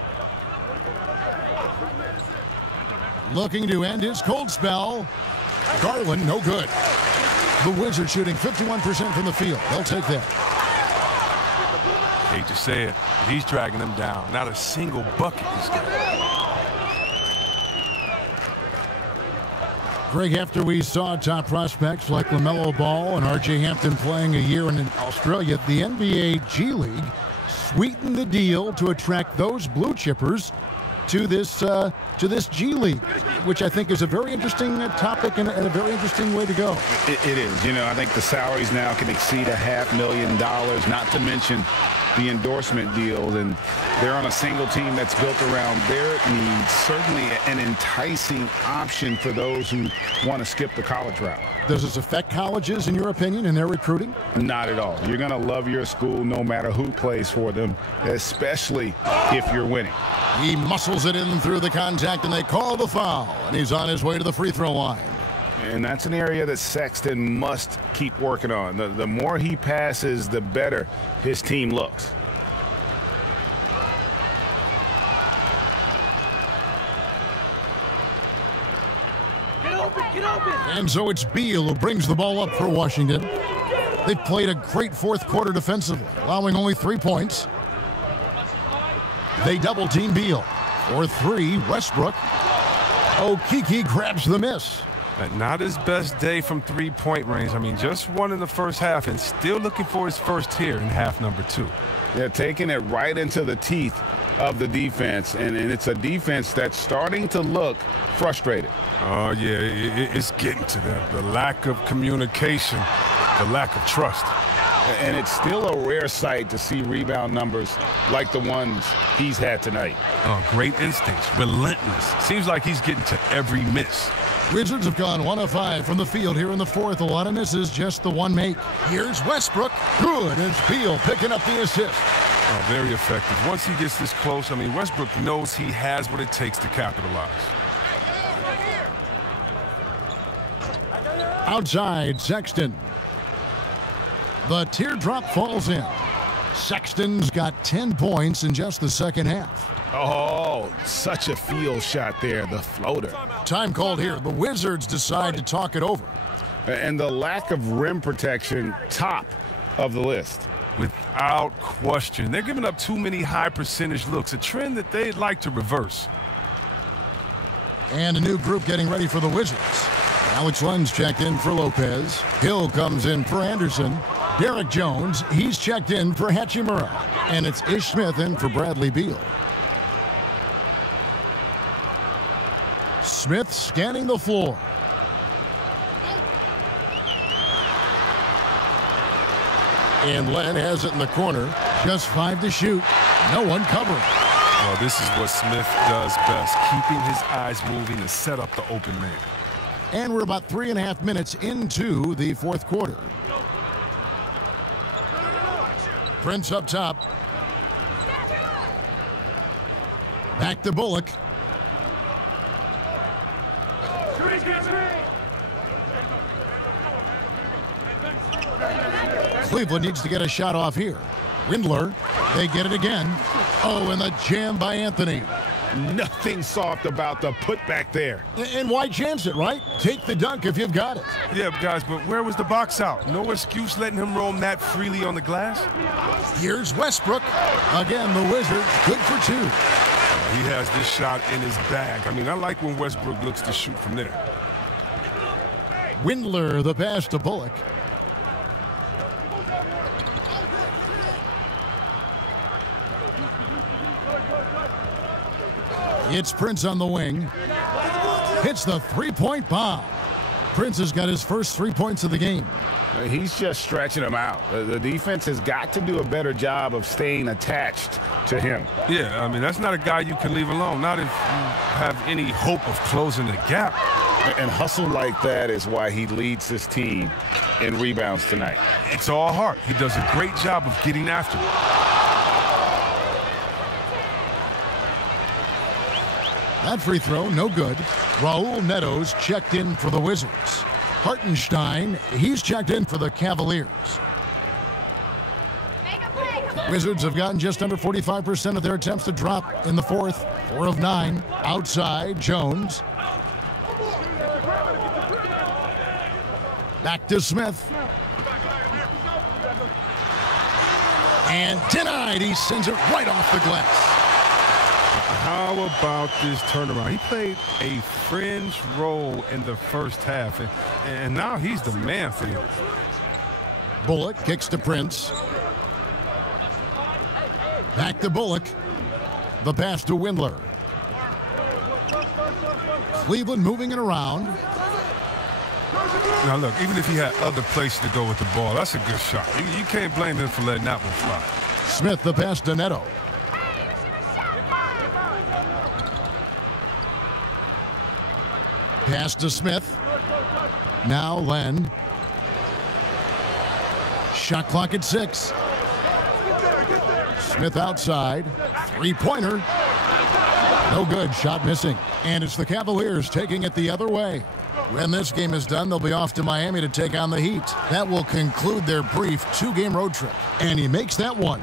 Looking to end his cold spell. Garland, no good. The Wizards shooting 51% from the field. They'll take that. Hate to say it, he's dragging them down. Not a single bucket this game. Greg, after we saw top prospects like LaMelo Ball and R.J. Hampton playing a year in Australia, the NBA G League sweetened the deal to attract those blue chippers to this G League, which I think is a very interesting topic and a very interesting way to go. It is. You know, I think the salaries now can exceed $500,000, not to mention the endorsement deals, and they're on a single team that's built around their needs. Certainly an enticing option for those who want to skip the college route. Does this affect colleges, in your opinion, in their recruiting? Not at all. You're going to love your school no matter who plays for them, especially if you're winning. He muscles it in through the contact, and they call the foul, and he's on his way to the free throw line. And that's an area that Sexton must keep working on. The more he passes, the better his team looks. And so it's Beal who brings the ball up for Washington. They've played a great fourth quarter defensively, allowing only 3 points. They double-team Beal. For 3, Westbrook. Okeke grabs the miss. Not his best day from three-point range. I mean, just one in the first half and still looking for his first here in half number 2. Yeah, taking it right into the teeth of the defense, and it's a defense that's starting to look frustrated. Oh, yeah, it's getting to them. The lack of communication, the lack of trust. And it's still a rare sight to see rebound numbers like the ones he's had tonight. Oh, great instincts, relentless. Seems like he's getting to every miss. Wizards have gone 1 of 5 from the field here in the fourth. A lot of misses, just the one make. Here's Westbrook. Good, and it's Beal picking up the assist. Oh, very effective. Once he gets this close, I mean, Westbrook knows he has what it takes to capitalize. Outside, Sexton. The teardrop falls in. Sexton's got 10 points in just the second half. Oh, such a field shot there, the floater. Time called here. The Wizards decide to talk it over. And the lack of rim protection, top of the list. Without question. They're giving up too many high percentage looks, a trend that they'd like to reverse. And a new group getting ready for the Wizards. Alex Len's checked in for Lopez. Hill comes in for Anderson. Derek Jones, he's checked in for Hachimura. And it's Ish Smith in for Bradley Beal. Smith scanning the floor. And Len has it in the corner. Just 5 to shoot. No one covering. Well, this is what Smith does best, keeping his eyes moving to set up the open man. And we're about 3.5 minutes into the fourth quarter. Prince up top. Back to Bullock. Cleveland needs to get a shot off here. Windler, they get it again. Oh, and the jam by Anthony. Nothing soft about the putback there. And why chance it, right? Take the dunk if you've got it. Yeah, guys, but where was the box out? No excuse letting him roam that freely on the glass. Here's Westbrook. Again, the Wizards, good for 2. He has this shot in his bag. I mean, I like when Westbrook looks to shoot from there. Windler, the pass to Bullock. It's Prince on the wing. Hits the three-point bomb. Prince has got his first 3 points of the game. He's just stretching him out. The defense has got to do a better job of staying attached to him. Yeah, I mean, that's not a guy you can leave alone, not if you have any hope of closing the gap. And hustle like that is why he leads his team in rebounds tonight. It's all heart. He does a great job of getting after it. That free throw, no good. Raul Neto's checked in for the Wizards. Hartenstein, he's checked in for the Cavaliers. Wizards have gotten just under 45% of their attempts to drop in the fourth. 4 of 9. Outside, Jones. Back to Smith. And denied. He sends it right off the glass. How about this turnaround? He played a fringe role in the first half, and now he's the man for you. Bullock kicks to Prince. Back to Bullock. The pass to Windler. Cleveland moving it around. Now look, even if he had other places to go with the ball, that's a good shot. You can't blame him for letting that one fly. Smith the pass to Neto. Pass to Smith. Now Len. Shot clock at 6. Smith outside. Three-pointer. No good. Shot missing. And it's the Cavaliers taking it the other way. When this game is done, they'll be off to Miami to take on the Heat. That will conclude their brief 2-game road trip. And he makes that one.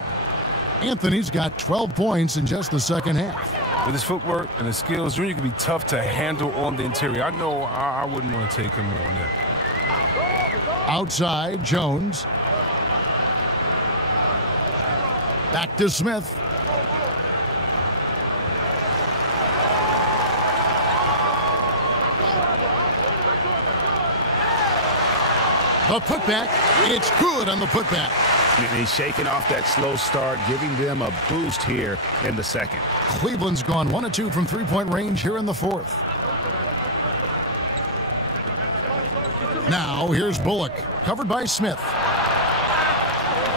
Anthony's got 12 points in just the second half. With his footwork and his skills, Junior can be tough to handle on the interior. I know I wouldn't want to take him on that. Outside, Jones. Back to Smith. The putback. It's good on the putback. And he's shaking off that slow start, giving them a boost here in the second. Cleveland's gone 1 of 2 from three-point range here in the fourth. Now, here's Bullock, covered by Smith.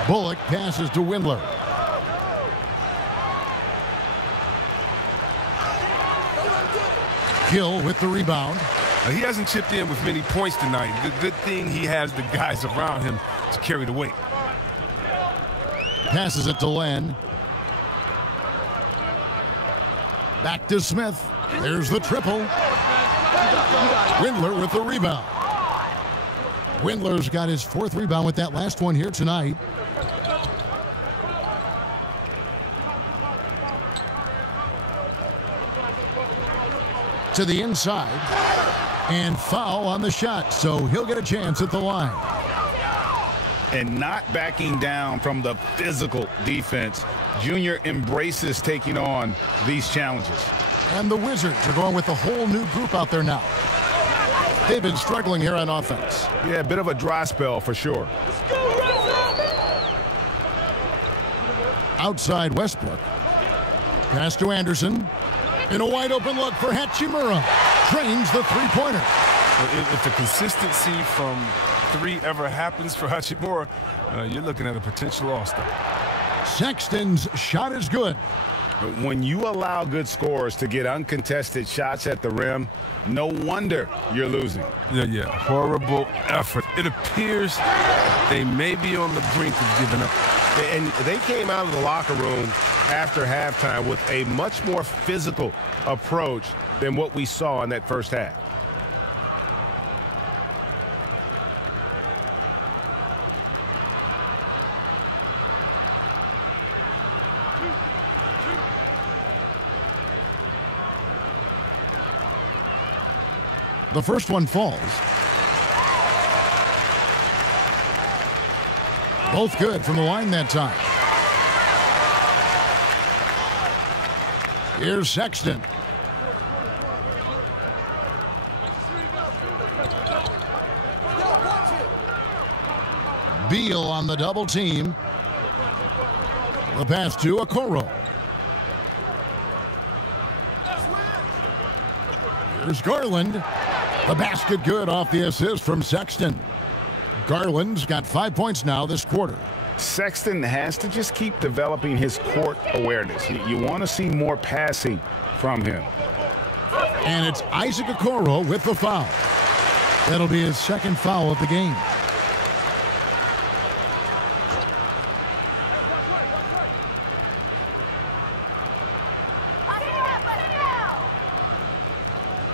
Bullock passes to Windler. Hill with the rebound. He hasn't chipped in with many points tonight. The good thing he has the guys around him to carry the weight. Passes it to Len. Back to Smith. There's the triple. Windler with the rebound. Windler's got his 4th rebound with that last one here tonight. To the inside. And foul on the shot, so he'll get a chance at the line. And not backing down from the physical defense. Junior embraces taking on these challenges. And the Wizards are going with a whole new group out there now. They've been struggling here on offense. Yeah, a bit of a dry spell for sure. Outside Westbrook. Pass to Anderson. In a wide open look for Hachimura. Drains the three-pointer. If the consistency from 3 ever happens for Hachimura, you're looking at a potential all-star. Sexton's shot is good. But when you allow good scorers to get uncontested shots at the rim, no wonder you're losing. Yeah, horrible effort. It appears they may be on the brink of giving up. And they came out of the locker room after halftime with a much more physical approach than what we saw in that first half. The first one falls. Both good from the line that time. Here's Sexton. Beal on the double team. The pass to Okoro. Here's Garland. The basket good off the assist from Sexton. Garland's got 5 points now this quarter. Sexton has to just keep developing his court awareness. You want to see more passing from him. And it's Isaac Okoro with the foul. That'll be his second foul of the game.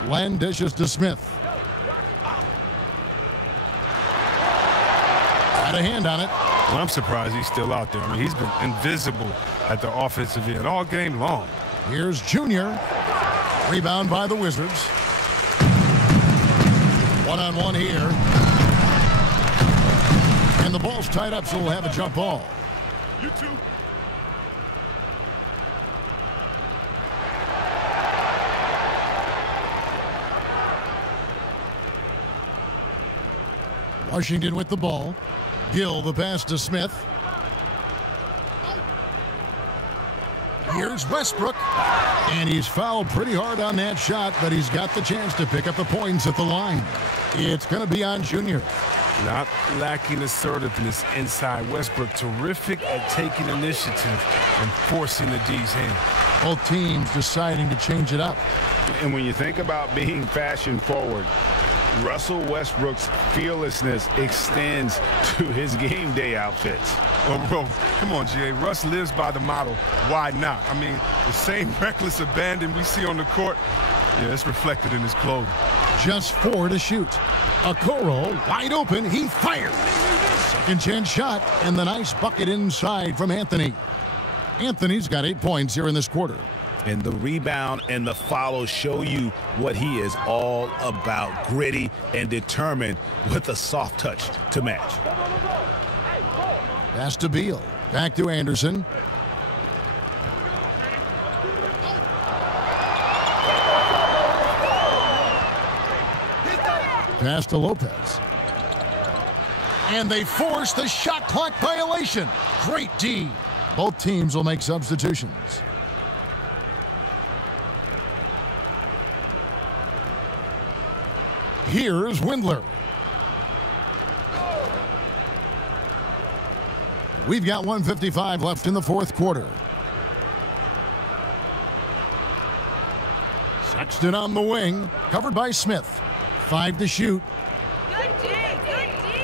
Len dishes to Smith. Got a hand on it. Well, I'm surprised he's still out there. I mean, he's been invisible at the offensive end all game long. Here's Junior. Rebound by the Wizards. One-on-one here. And the ball's tied up, so we'll have a jump ball. You too. Washington with the ball. Gill the pass to Smith. Here's Westbrook. And he's fouled pretty hard on that shot, but he's got the chance to pick up the points at the line. It's going to be on Junior. Not lacking assertiveness inside. Westbrook terrific at taking initiative and forcing the D's hand. Both teams deciding to change it up. And when you think about being fashion forward, Russell Westbrook's fearlessness extends to his game day outfits. Oh, bro, come on, G.A. Russ lives by the motto, why not? I mean, the same reckless abandon we see on the court, yeah, it's reflected in his clothing. Just 4 to shoot. Okoro wide open. He fires. Second chance shot, and the nice bucket inside from Anthony. Anthony's got 8 points here in this quarter. And the rebound and the follow show you what he is all about. Gritty and determined with a soft touch to match. Pass to Beal. Back to Anderson. Pass to Lopez. And they force the shot clock violation. Great D. Both teams will make substitutions. Here's Windler. We've got 1:55 left in the fourth quarter. Sexton on the wing, covered by Smith. 5 to shoot. Good D, good D.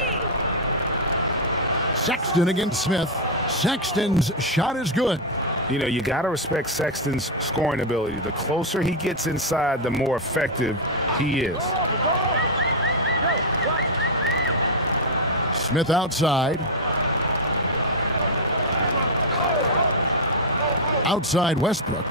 Sexton against Smith. Sexton's shot is good. You know, you got to respect Sexton's scoring ability. The closer he gets inside, the more effective he is. Smith outside. Outside Westbrook.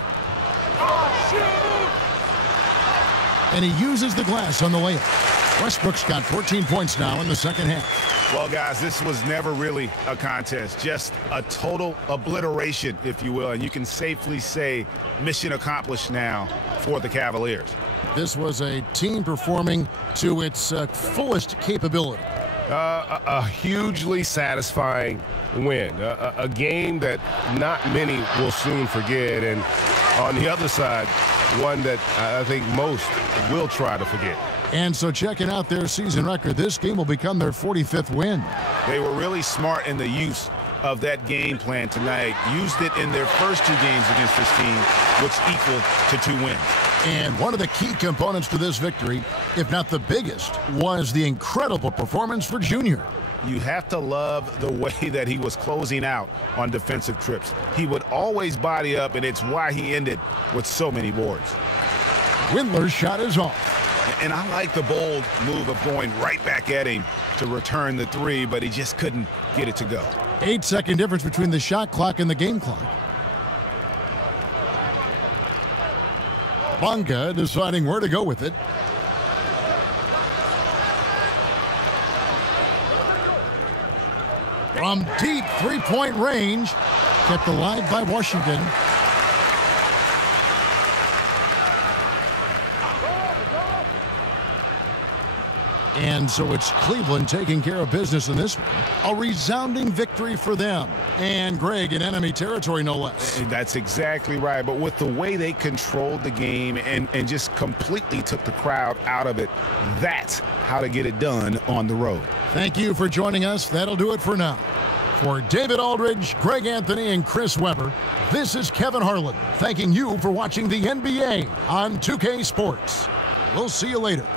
And he uses the glass on the layup. Westbrook's got 14 points now in the second half. Well, guys, this was never really a contest. Just a total obliteration, if you will. And you can safely say mission accomplished now for the Cavaliers. This was a team performing to its fullest capability. A hugely satisfying win. A game that not many will soon forget. And on the other side, one that I think most will try to forget. And so checking out their season record, this game will become their 45th win. They were really smart in the use of that game plan tonight. Used it in their first 2 games against this team, which equal to 2 wins. And one of the key components to this victory, if not the biggest, was the incredible performance for Junior. You have to love the way that he was closing out on defensive trips. He would always body up, and it's why he ended with so many boards. Windler's shot is off. And I like the bold move of going right back at him to return the 3, but he just couldn't get it to go. 8-second difference between the shot clock and the game clock. Bonga deciding where to go with it. From deep three-point range, kept alive by Washington. And so it's Cleveland taking care of business in this one. A resounding victory for them. And Greg in enemy territory, no less. That's exactly right. But with the way they controlled the game and just completely took the crowd out of it, that's how to get it done on the road. Thank you for joining us. That'll do it for now. For David Aldridge, Greg Anthony, and Chris Webber, this is Kevin Harlan thanking you for watching the NBA on 2K Sports. We'll see you later.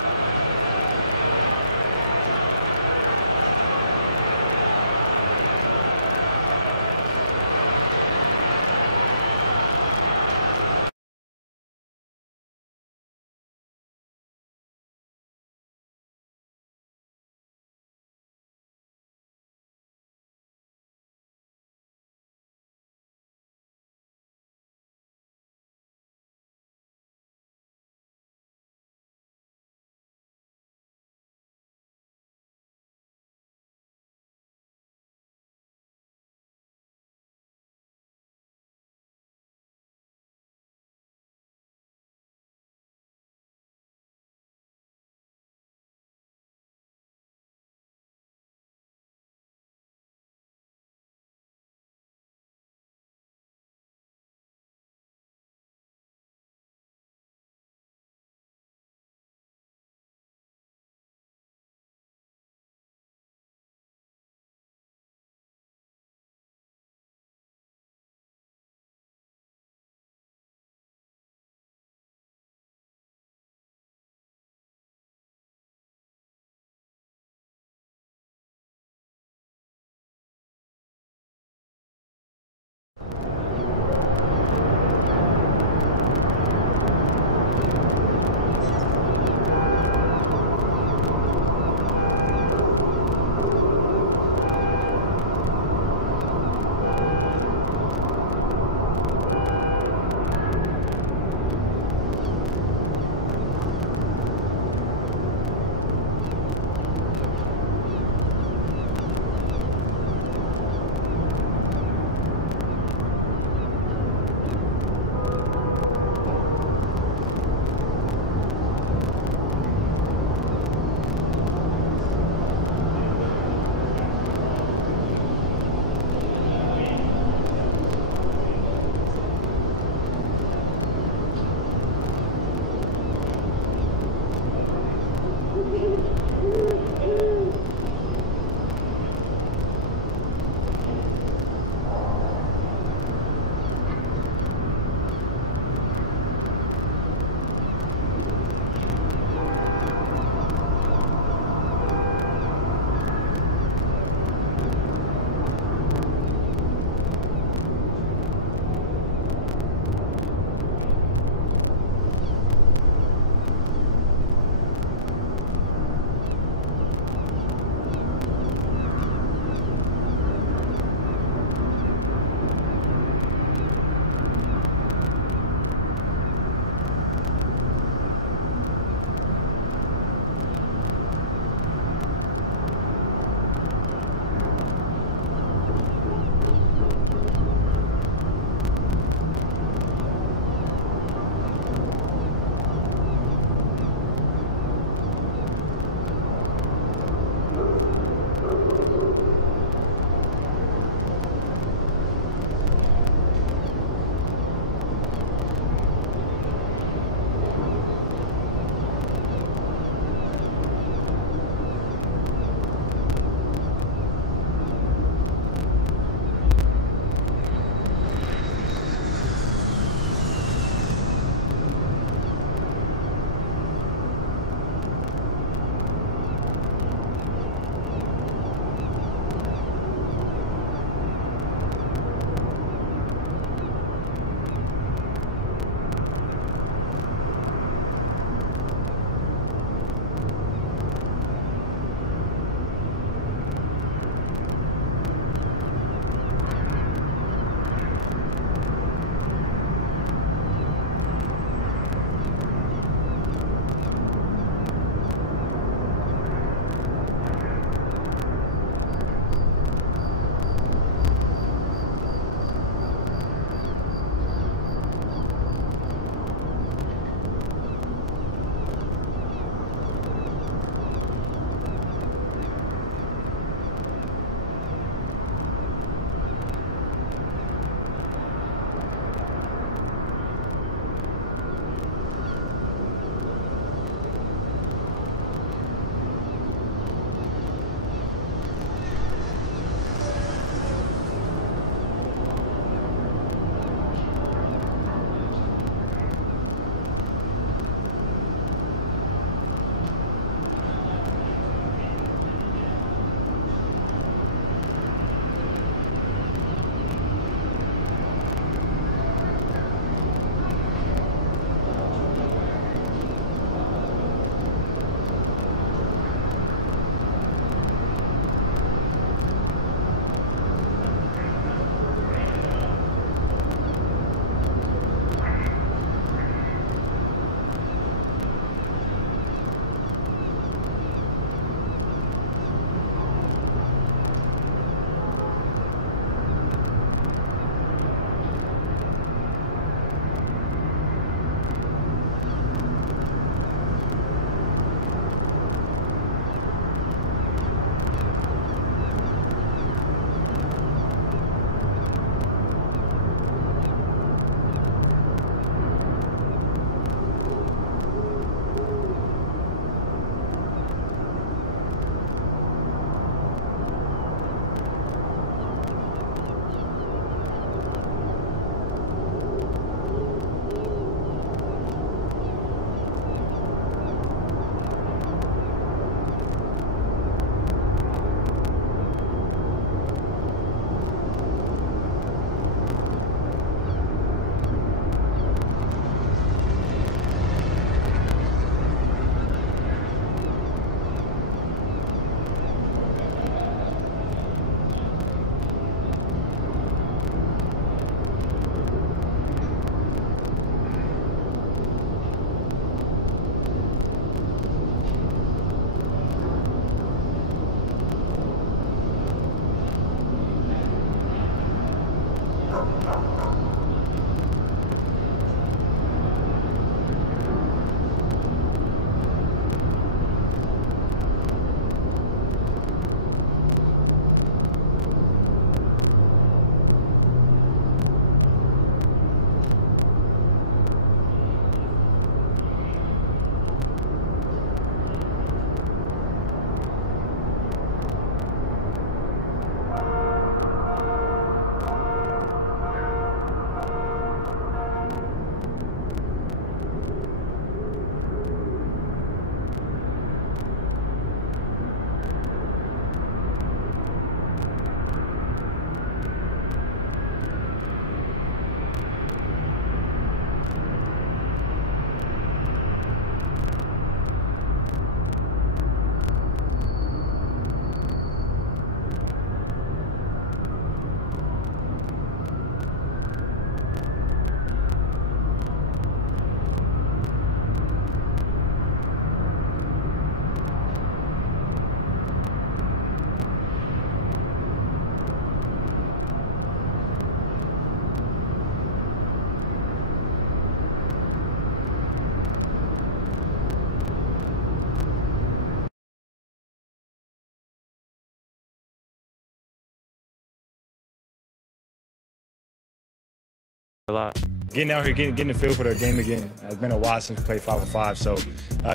a lot. Getting out here, getting the feel for the game again. It's been a while since we played 5-on-5, so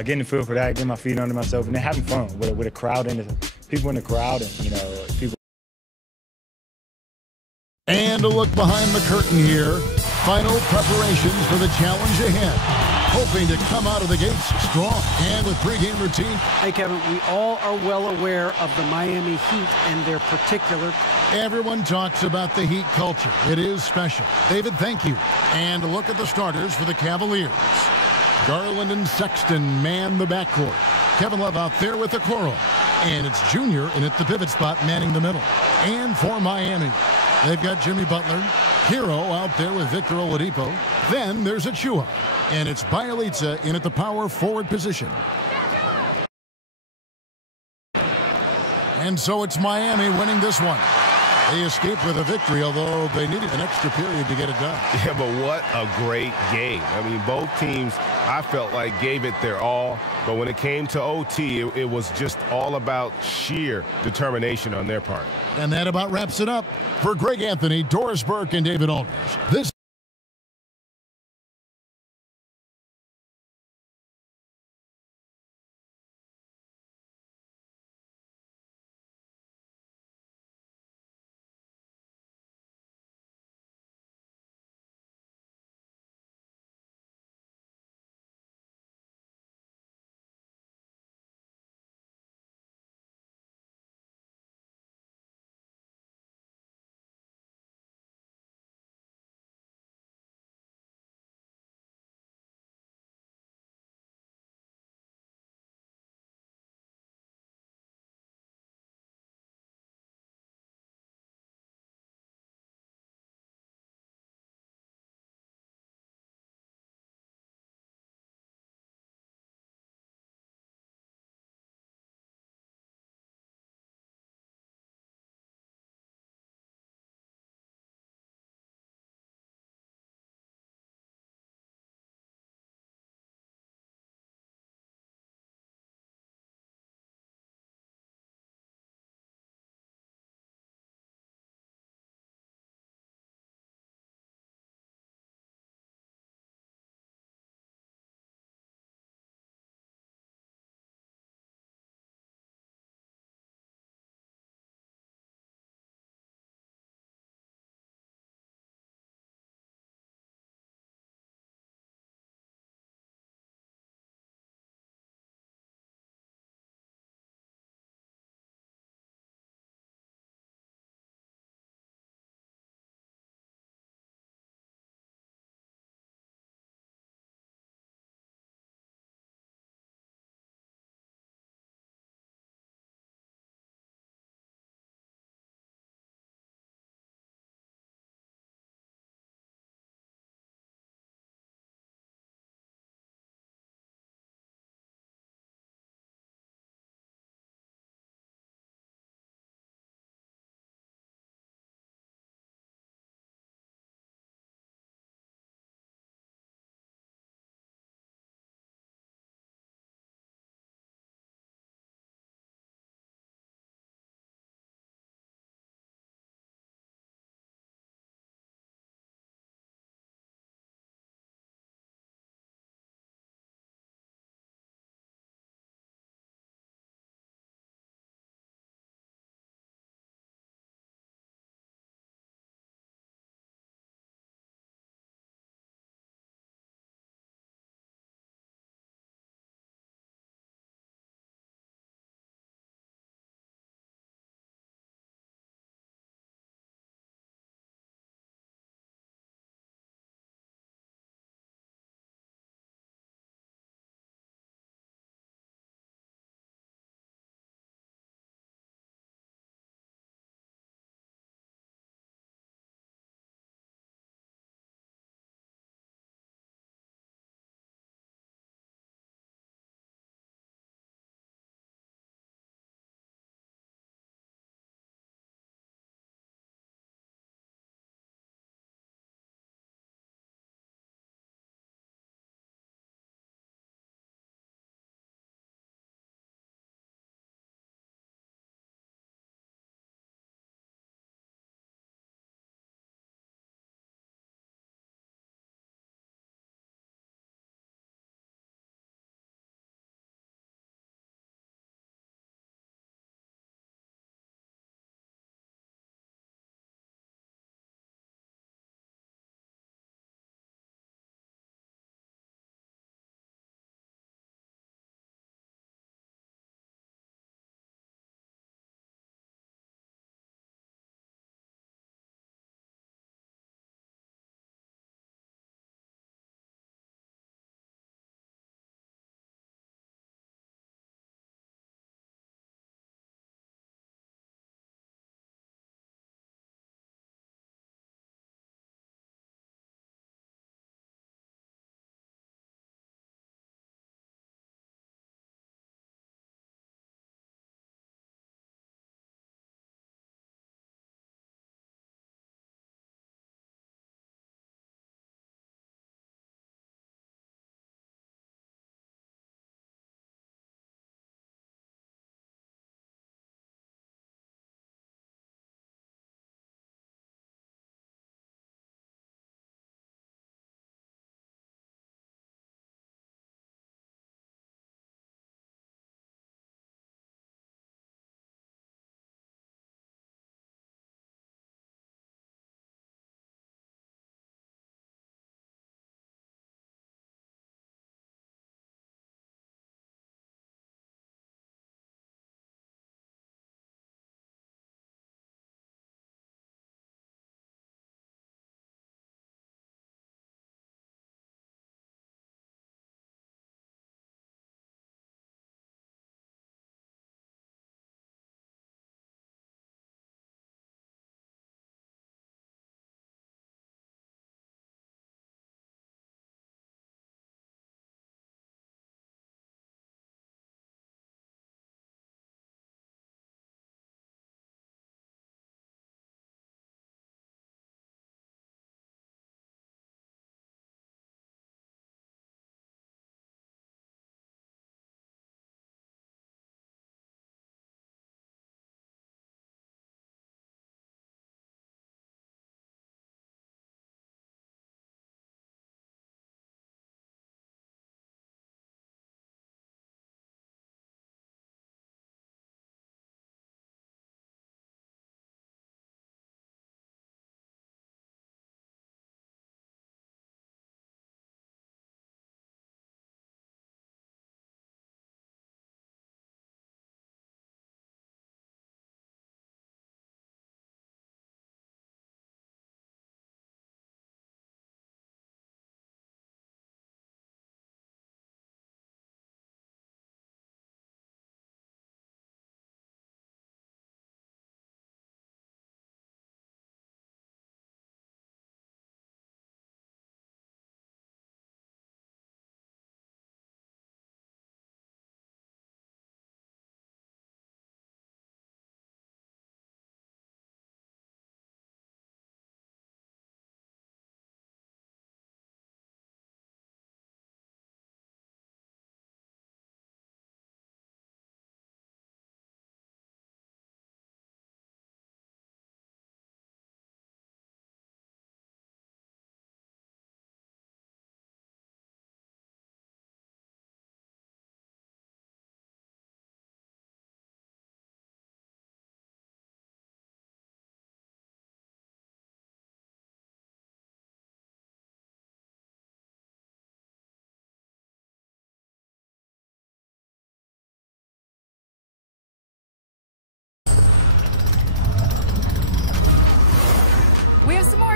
getting the feel for that, getting my feet under myself, and then having fun with a crowd and the people in the crowd, and people. And a look behind the curtain here. Final preparations for the challenge ahead. Hoping to come out of the gates strong. And with pregame routine. Hey, Kevin, we all are well aware of the Miami Heat and their particular. Everyone talks about the Heat culture. It is special. David, thank you. And a look at the starters for the Cavaliers. Garland and Sexton man the backcourt. Kevin Love out there with the Okoro. And it's Junior in at the pivot spot manning the middle. And for Miami, they've got Jimmy Butler, Hero out there with Victor Oladipo. Then there's Achua. And it's Bielitsa in at the power forward position. And so it's Miami winning this one. They escaped with a victory, although they needed an extra period to get it done. Yeah, but what a great game. I mean, both teams, I felt like, gave it their all. But when it came to OT, it was just all about sheer determination on their part. And that about wraps it up. For Greg Anthony, Doris Burke, and David Aldridge, this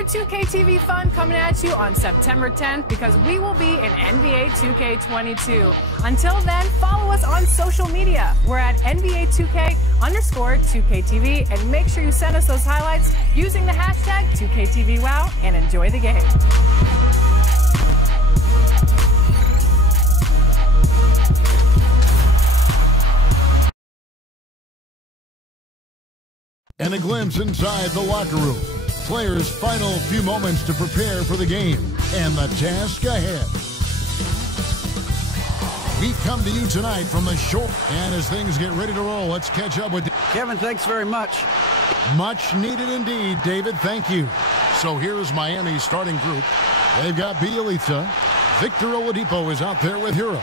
2K TV fun coming at you on September 10th because we will be in NBA 2K22. Until then, follow us on social media. We're at NBA2K_2KTV, and make sure you send us those highlights using the hashtag 2KTVWow and enjoy the game. And a glimpse inside the locker room. Players' final few moments to prepare for the game and the task ahead. We come to you tonight from the shore. And as things get ready to roll, let's catch up with Kevin, thanks very much. Much needed indeed, David. Thank you. So here's Miami's starting group. They've got Bielitsa. Victor Oladipo is out there with Hero.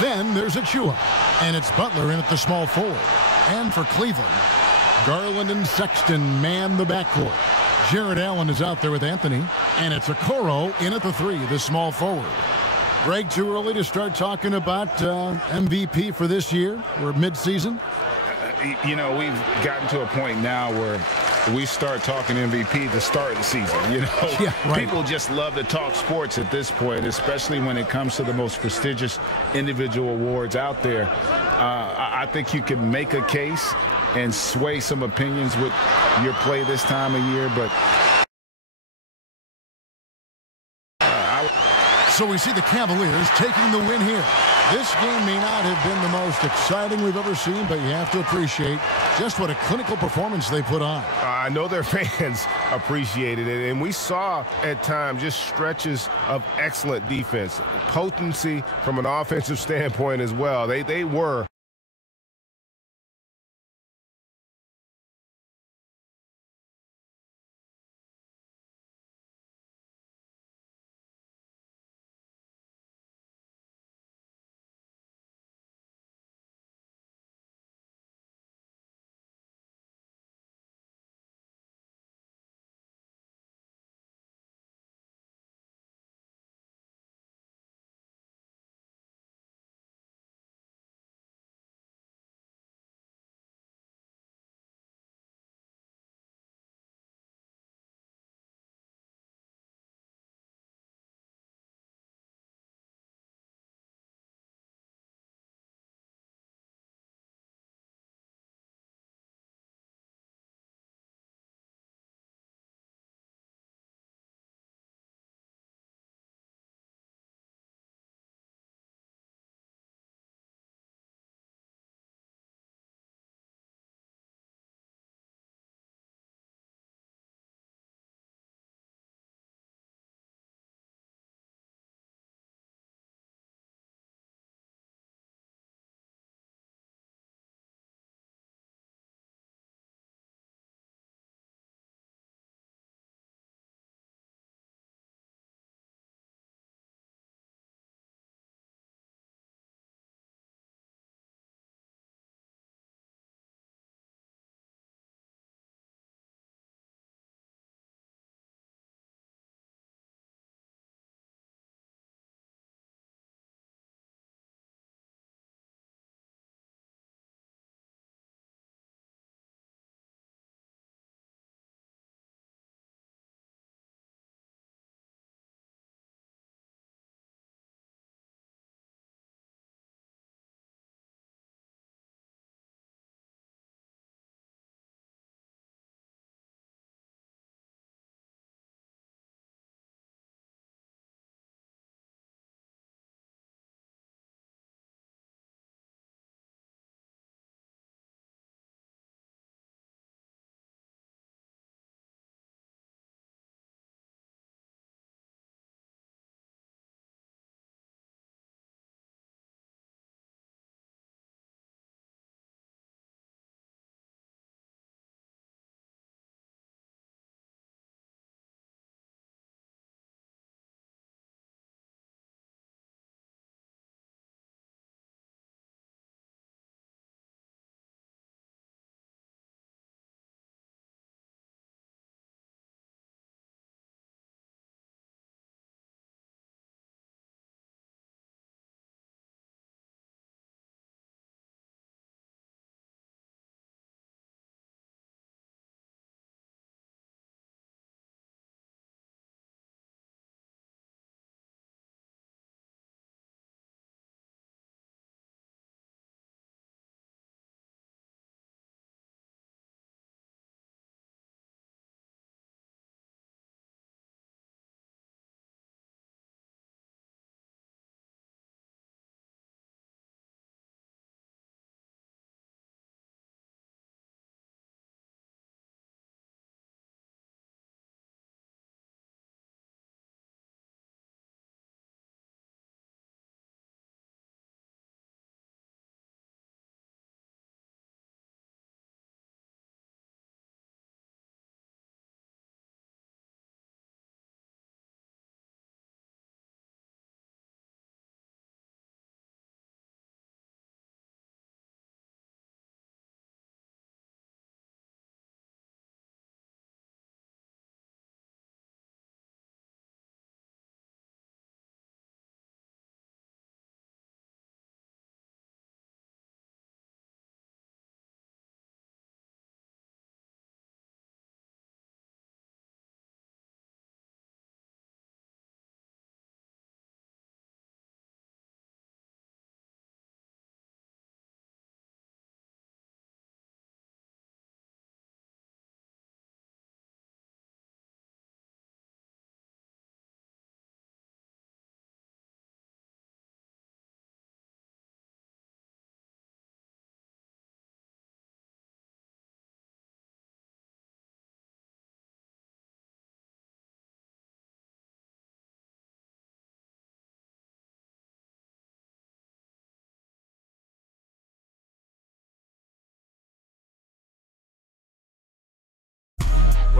Then there's Achua. And it's Butler in at the small forward. And for Cleveland, Garland and Sexton man the backcourt. Jared Allen is out there with Anthony. And it's Okoro in at the 3, the small forward. Greg, too early to start talking about MVP for this year? We're mid-season. You know, we've gotten to a point now where we start talking MVP the start of the season. You know, yeah, right. People just love to talk sports at this point, especially when it comes to the most prestigious individual awards out there. I think you can make a case and sway some opinions with your play this time of year, but so we see the Cavaliers taking the win here. This game may not have been the most exciting we've ever seen, but you have to appreciate just what a clinical performance they put on. I know their fans appreciated it, and we saw at times just stretches of excellent defense, potency from an offensive standpoint as well. They were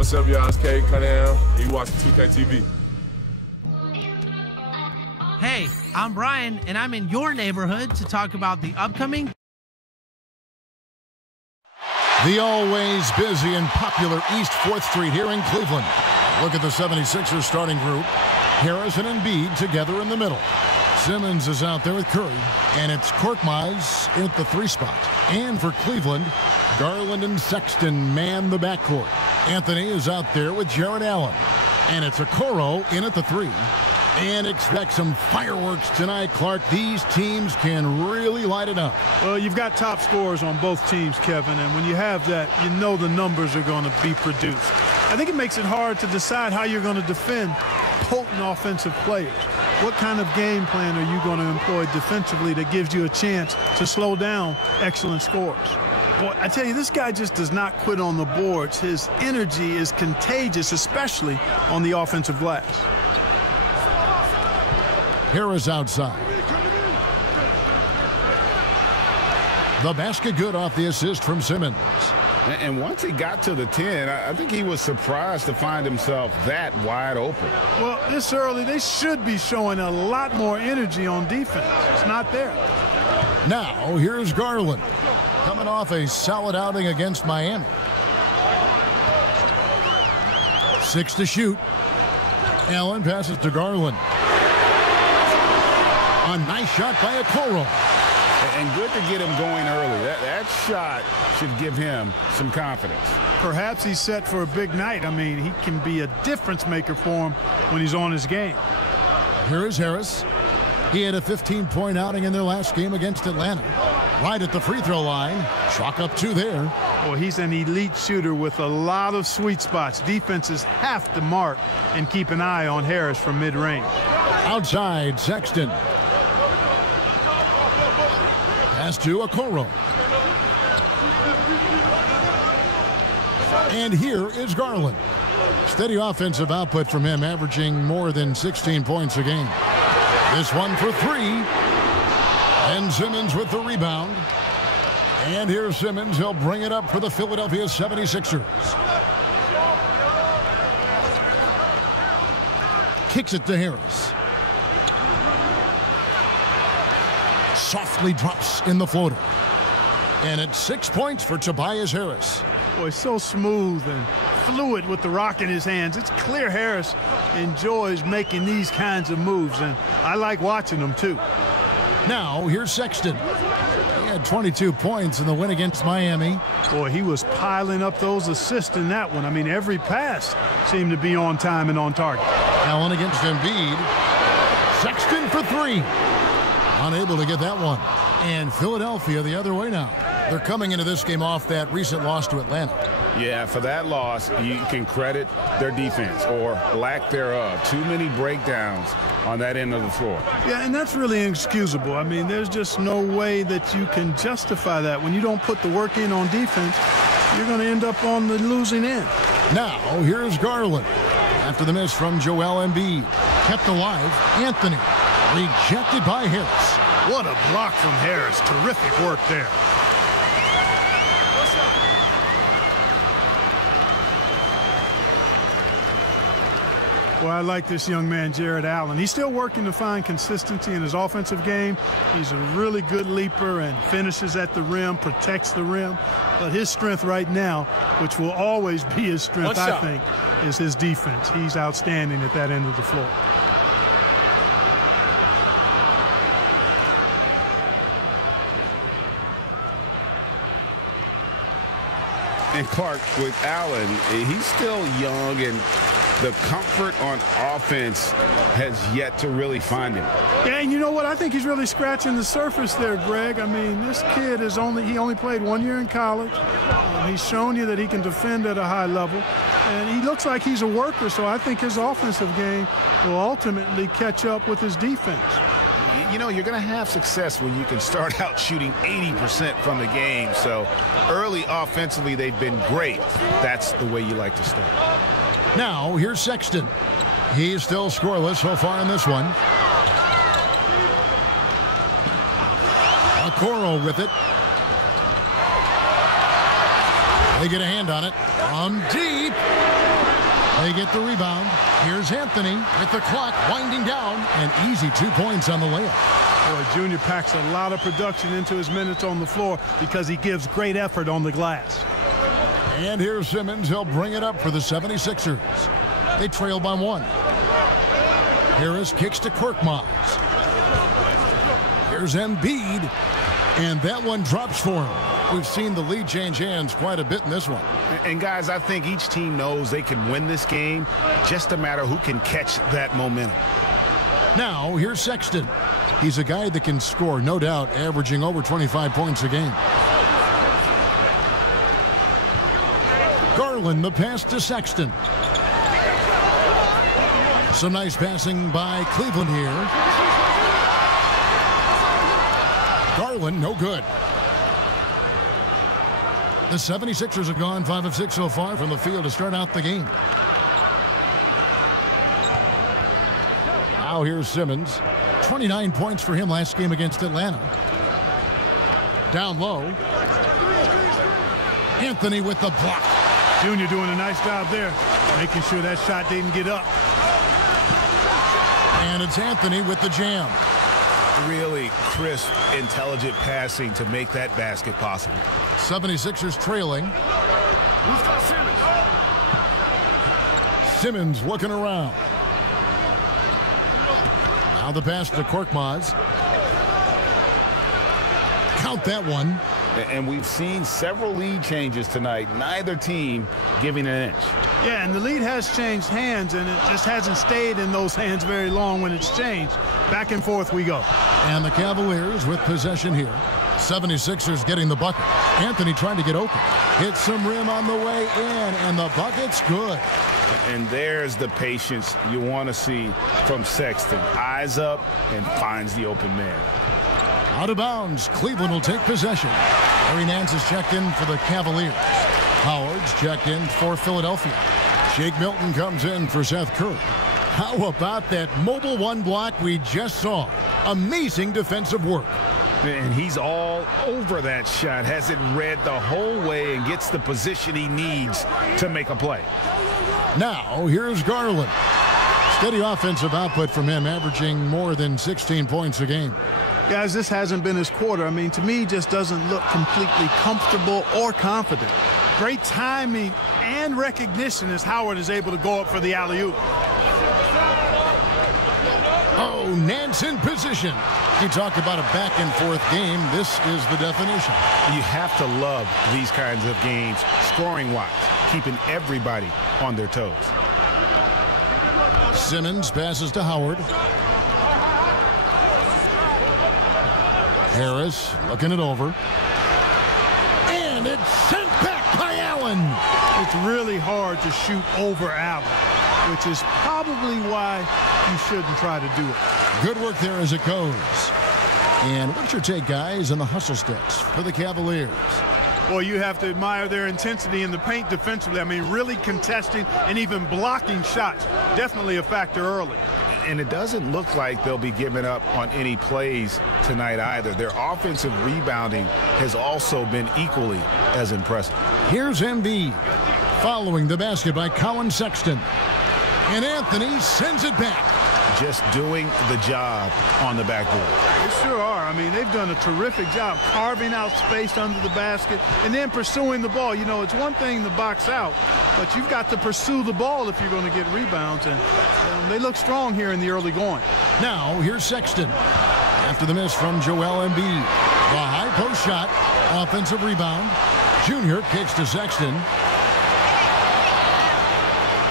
What's up, y'all? It's Cade Cunningham. You watching 2K TV. Hey, I'm Brian, and I'm in your neighborhood to talk about the upcoming... The always busy and popular East 4th Street here in Cleveland. Look at the 76ers starting group. Harrison and Embiid together in the middle. Simmons is out there with Curry, and it's Korkmaz at the 3 spot. And for Cleveland, Garland and Sexton man the backcourt. Anthony is out there with Jared Allen, and it's Okoro in at the 3. And expect some fireworks tonight, Clark. These teams can really light it up. Well, you've got top scorers on both teams, Kevin, and when you have that, you know the numbers are going to be produced. I think it makes it hard to decide how you're going to defend potent offensive players. What kind of game plan are you going to employ defensively that gives you a chance to slow down excellent scores? Boy, I tell you, this guy just does not quit on the boards. His energy is contagious, especially on the offensive glass. Harris outside. The basket good off the assist from Simmons. And once he got to the 10, I think he was surprised to find himself that wide open. Well, this early, they should be showing a lot more energy on defense. It's not there. Now, here's Garland, coming off a solid outing against Miami. 6 to shoot. Allen passes to Garland. A nice shot by Okoro. And good to get him going early. That shot should give him some confidence. Perhaps he's set for a big night. I mean, he can be a difference maker for him when he's on his game. Here is Harris. He had a 15-point outing in their last game against Atlanta. Right at the free throw line. Chalk up 2 there. Well, he's an elite shooter with a lot of sweet spots. Defenses have to mark and keep an eye on Harris from mid-range. Outside, Sexton. Pass to Okoro. And here is Garland. Steady offensive output from him, averaging more than 16 points a game. This one for 3. And Simmons with the rebound. And here's Simmons. He'll bring it up for the Philadelphia 76ers. Kicks it to Harris. Softly drops in the floater. And it's 6 points for Tobias Harris. Boy, so smooth and fluid with the rock in his hands. It's clear Harris enjoys making these kinds of moves, and I like watching them too. Now, here's Sexton. He had 22 points in the win against Miami. Boy, he was piling up those assists in that one. I mean, every pass seemed to be on time and on target. Allen against Embiid. Sexton for 3. Unable to get that one. And Philadelphia the other way now. They're coming into this game off that recent loss to Atlanta. Yeah, for that loss, you can credit their defense or lack thereof. Too many breakdowns on that end of the floor. Yeah, and that's really inexcusable. I mean, there's just no way that you can justify that. When you don't put the work in on defense, you're going to end up on the losing end. Now, here's Garland. After the miss from Joel Embiid. Kept alive, Anthony. Rejected by Harris. What a block from Harris. Terrific work there. Well, I like this young man, Jared Allen. He's still working to find consistency in his offensive game. He's a really good leaper and finishes at the rim, protects the rim. But his strength right now, which will always be his strength, I think, is his defense. He's outstanding at that end of the floor. And Clark, with Allen, he's still young, and the comfort on offense has yet to really find him. Yeah, and you know what? I think he's really scratching the surface there, Greg. I mean, this kid is he only played 1 year in college. He's shown you that he can defend at a high level. And he looks like he's a worker, so I think his offensive game will ultimately catch up with his defense. You know, you're going to have success when you can start out shooting 80% from the game. So early offensively, they've been great. That's the way you like to start. Now, here's Sexton. He's still scoreless so far in this one. Okoro with it. They get a hand on it from deep. They get the rebound. Here's Anthony with the clock winding down. An easy 2 points on the layup. Boy, Junior packs a lot of production into his minutes on the floor because he gives great effort on the glass. And here's Simmons. He'll bring it up for the 76ers. They trail by 1. Harris kicks to Korkmaz. Here's Embiid. And that one drops for him. We've seen the lead change hands quite a bit in this one. And guys, I think each team knows they can win this game. Just a matter who can catch that momentum. Now, here's Sexton. He's a guy that can score, no doubt, averaging over 25 points a game. Garland, the pass to Sexton. Some nice passing by Cleveland here. Garland, no good. The 76ers have gone 5 of 6 so far from the field to start out the game. Now here's Simmons. 29 points for him last game against Atlanta. Down low. Anthony with the block. Junior doing a nice job there, making sure that shot didn't get up. And it's Anthony with the jam. Really crisp, intelligent passing to make that basket possible. 76ers trailing. Who's got Simmons? Simmons looking around. Now the pass to Korkmaz. Count that one. And we've seen several lead changes tonight. Neither team giving an inch. Yeah, and the lead has changed hands, and it just hasn't stayed in those hands very long when it's changed. Back and forth we go. And the Cavaliers with possession here. 76ers getting the bucket. Anthony trying to get open. Hits some rim on the way in, and the bucket's good. And there's the patience you want to see from Sexton. Eyes up and finds the open man. Out of bounds. Cleveland will take possession. Larry Nance is checked in for the Cavaliers. Howard's checked in for Philadelphia. Shake Milton comes in for Seth Curry. How about that mobile one block we just saw? Amazing defensive work. And he's all over that shot. Has it read the whole way and gets the position he needs to make a play. Now, here's Garland. Steady offensive output from him, averaging more than 16 points a game. Guys, this hasn't been his quarter. I mean, to me, he just doesn't look completely comfortable or confident. Great timing and recognition as Howard is able to go up for the alley-oop. Oh, Nance in position. You talk about a back-and-forth game. This is the definition. You have to love these kinds of games, scoring-wise, keeping everybody on their toes. Simmons passes to Howard. Harris looking it over. And it's sent back by Allen. It's really hard to shoot over Allen, which is probably why you shouldn't try to do it. Good work there as it goes. And what's your take, guys, on the hustle sticks for the Cavaliers? Well, you have to admire their intensity in the paint defensively. I mean, really contesting and even blocking shots. Definitely a factor early. And it doesn't look like they'll be giving up on any plays tonight either. Their offensive rebounding has also been equally as impressive. Here's Embiid following the basket by Colin Sexton. And Anthony sends it back. Just doing the job on the backboard. They sure are. I mean, they've done a terrific job carving out space under the basket and then pursuing the ball. You know, it's one thing to box out, but you've got to pursue the ball if you're going to get rebounds. And they look strong here in the early going. Now, here's Sexton. After the miss from Joel Embiid. The high post shot. Offensive rebound. Junior kicks to Sexton.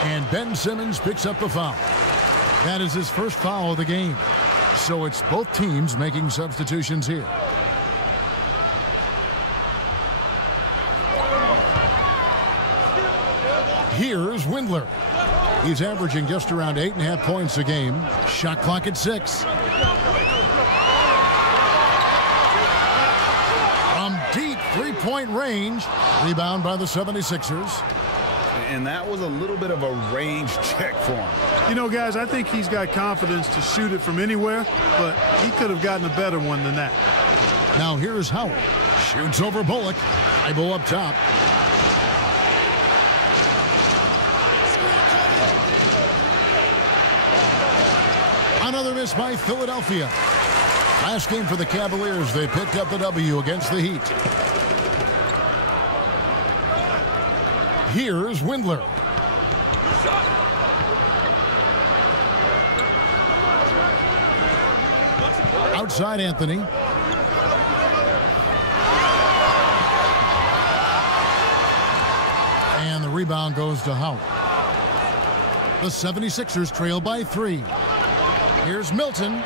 And Ben Simmons picks up the foul. That is his first foul of the game. So it's both teams making substitutions here. Here's Windler. He's averaging just around 8.5 points a game. Shot clock at 6. From deep three-point range. Rebound by the 76ers. And that was a little bit of a range check for him. You know, guys, I think he's got confidence to shoot it from anywhere, but he could have gotten a better one than that. Now here's Howard. Shoots over Bullock. Ibo up top. Another miss by Philadelphia. Last game for the Cavaliers, they picked up the W against the Heat. Here's Windler. Outside Anthony. And the rebound goes to Howard. The 76ers trail by 3. Here's Milton.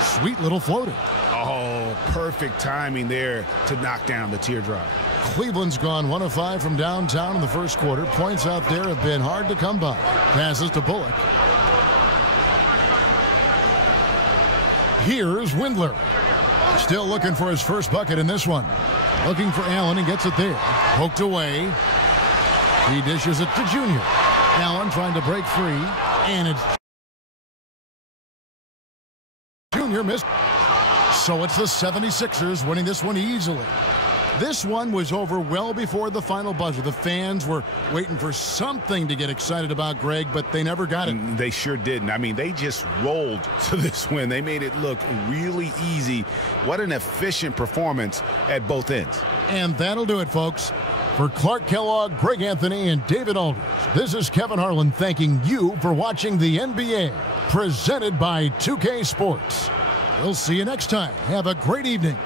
Sweet little floater. Oh, perfect timing there to knock down the teardrop. Cleveland's gone 1 of 5 from downtown in the first quarter. Points out there have been hard to come by. Passes to Bullock. Here's Windler. Still looking for his first bucket in this one. Looking for Allen and gets it there. Poked away. He dishes it to Junior. Allen trying to break free. And it's Junior missed. So it's the 76ers winning this one easily. This one was over well before the final buzzer. The fans were waiting for something to get excited about, Greg, but they never got it. They sure didn't. I mean, they just rolled to this win. They made it look really easy. What an efficient performance at both ends. And that'll do it, folks. For Clark Kellogg, Greg Anthony, and David Aldridge, this is Kevin Harlan thanking you for watching the NBA, presented by 2K Sports. We'll see you next time. Have a great evening.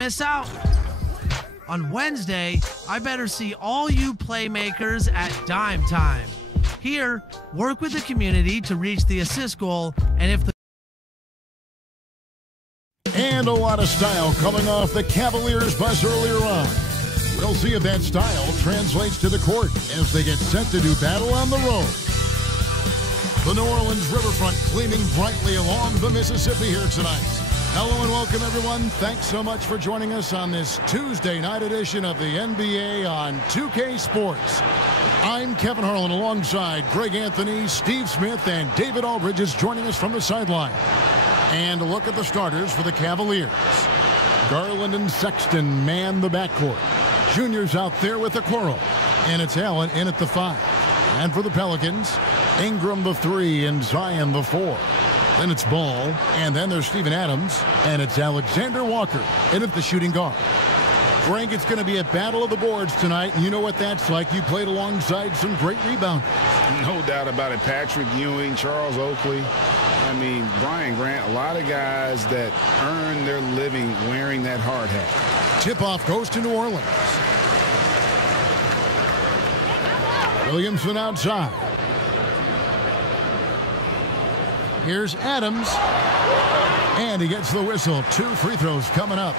Miss out on Wednesday, I better see all you playmakers at Dime Time. Here, work with the community to reach the assist goal, and if the And a lot of style coming off the Cavaliers bus earlier on. We'll see if that style translates to the court as they get set to do battle on the road. The New Orleans riverfront gleaming brightly along the Mississippi here tonight. Hello and welcome, everyone. Thanks so much for joining us on this Tuesday night edition of the NBA on 2K Sports. I'm Kevin Harlan alongside Greg Anthony, Steve Smith, and David Aldridge is joining us from the sideline. And a look at the starters for the Cavaliers. Garland and Sexton man the backcourt. Junior's out there with the Okoro. And it's Allen in at the 5. And for the Pelicans, Ingram the 3 and Zion the 4. Then it's Ball, and then there's Steven Adams, and it's Alexander Walker in at the shooting guard. Frank, it's going to be a battle of the boards tonight, and you know what that's like. You played alongside some great rebounders. No doubt about it. Patrick Ewing, Charles Oakley. I mean, Brian Grant, a lot of guys that earn their living wearing that hard hat. Tip-off goes to New Orleans. Williamson outside. Here's Adams. And he gets the whistle. 2 free throws coming up.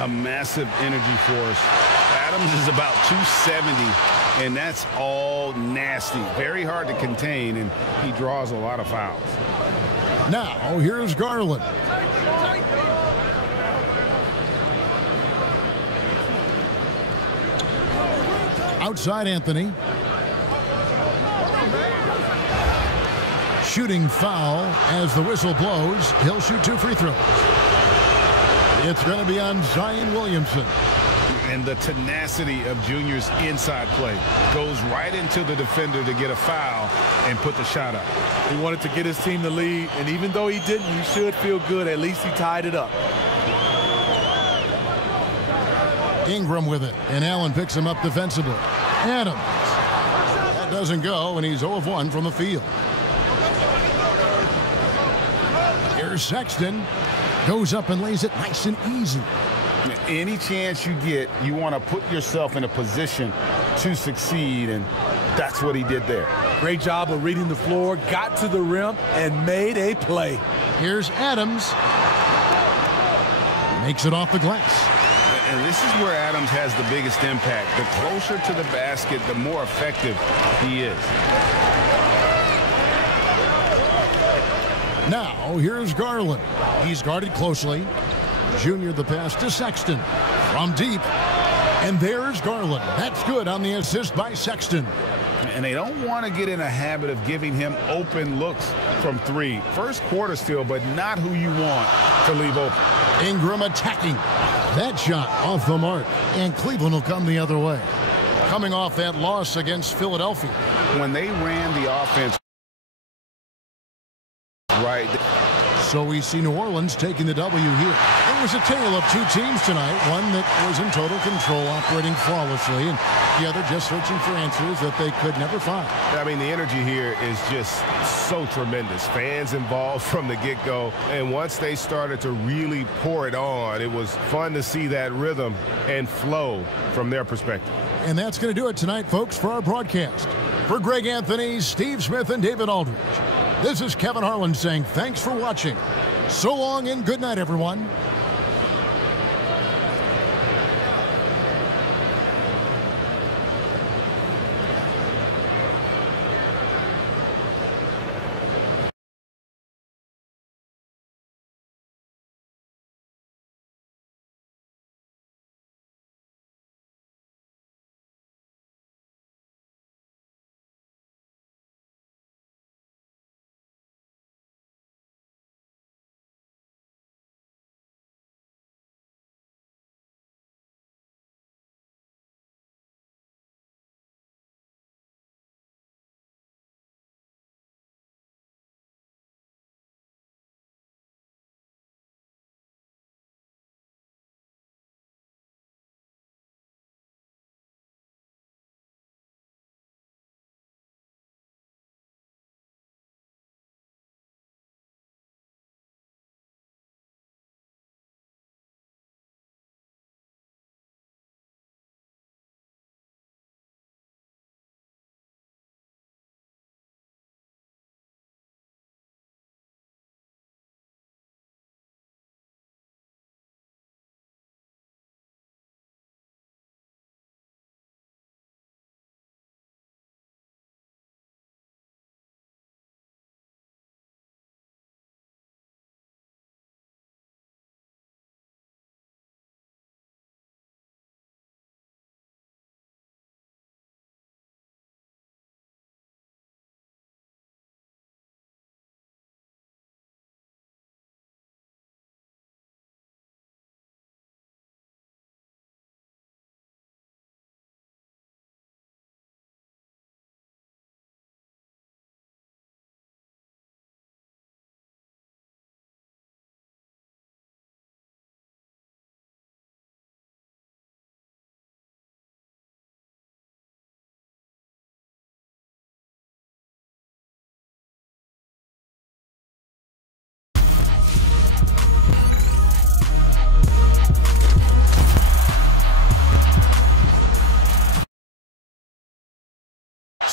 A massive energy force. Adams is about 270, and that's all nasty. Very hard to contain, and he draws a lot of fouls. Now, here's Garland. Outside Anthony. Shooting foul as the whistle blows. He'll shoot 2 free throws. It's going to be on Zion Williamson. And the tenacity of Junior's inside play goes right into the defender to get a foul and put the shot up. He wanted to get his team the lead, and even though he didn't, you should feel good. At least he tied it up. Ingram with it, and Allen picks him up defensively. Adams. That doesn't go, and he's 0 of 1 from the field. Here's Sexton. Goes up and lays it nice and easy. Any chance you get, you want to put yourself in a position to succeed, and that's what he did there. Great job of reading the floor, got to the rim, and made a play. Here's Adams. Makes it off the glass. And this is where Adams has the biggest impact. The closer to the basket, the more effective he is. Now, here's Garland. He's guarded closely. Junior the pass to Sexton. From deep. And there's Garland. That's good on the assist by Sexton. And they don't want to get in a habit of giving him open looks from 3. First quarter still, but not who you want to leave open. Ingram attacking. That shot off the mark. And Cleveland will come the other way. Coming off that loss against Philadelphia. When they ran the offense right. So we see New Orleans taking the W here. It was a tale of 2 teams tonight. One that was in total control, operating flawlessly, and the other just searching for answers that they could never find. I mean, the energy here is just so tremendous. Fans involved from the get-go, and once they started to really pour it on, it was fun to see that rhythm and flow from their perspective. And that's going to do it tonight, folks, for our broadcast. For Greg Anthony, Steve Smith, and David Aldridge, this is Kevin Harlan saying thanks for watching. So long and good night, everyone.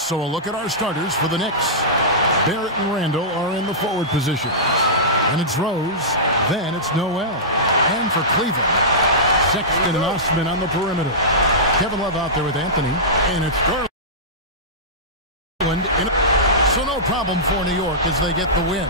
So a look at our starters for the Knicks. Barrett and Randall are in the forward position. And it's Rose. Then it's Noel. And for Cleveland, Sexton and Osman on the perimeter. Kevin Love out there with Anthony. And it's Garland. So no problem for New York as they get the win.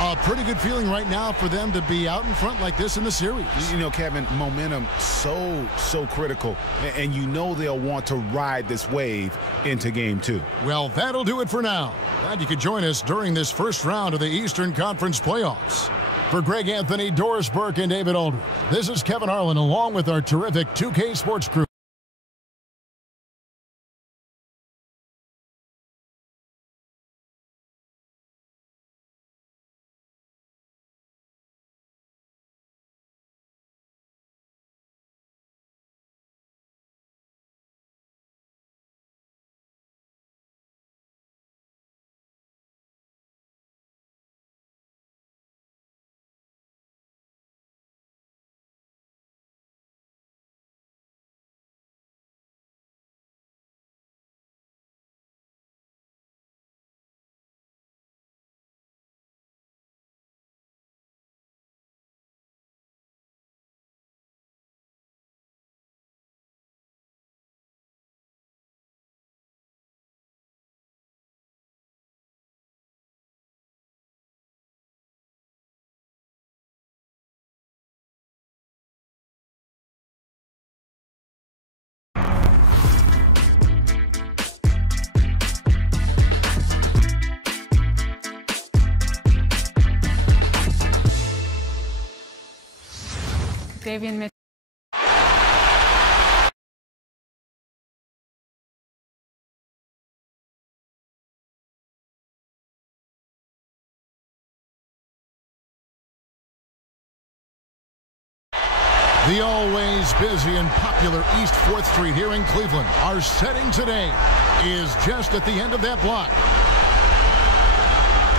A pretty good feeling right now for them to be out in front like this in the series. You know, Kevin, momentum so critical. And you know they'll want to ride this wave into game 2. Well, that'll do it for now. Glad you could join us during this first round of the Eastern Conference playoffs. For Greg Anthony, Doris Burke, and David Aldridge, this is Kevin Harlan along with our terrific 2K Sports crew. Davian Mitchell. The always busy and popular East 4th Street here in Cleveland. Our setting today is just at the end of that block.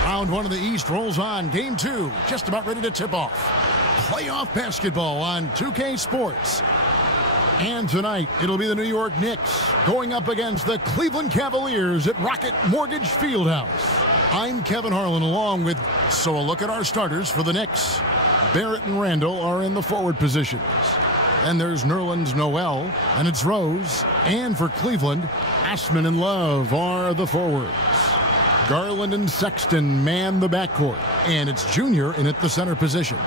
Round 1 of the East rolls on. Game 2 just about ready to tip off. Playoff basketball on 2K Sports. And tonight, it'll be the New York Knicks going up against the Cleveland Cavaliers at Rocket Mortgage Fieldhouse. I'm Kevin Harlan along with So a look at our starters for the Knicks. Barrett and Randall are in the forward positions. Then there's Nerlens Noel, and it's Rose. And for Cleveland, Osman and Love are the forwards. Garland and Sexton man the backcourt, and it's Junior in at the center position.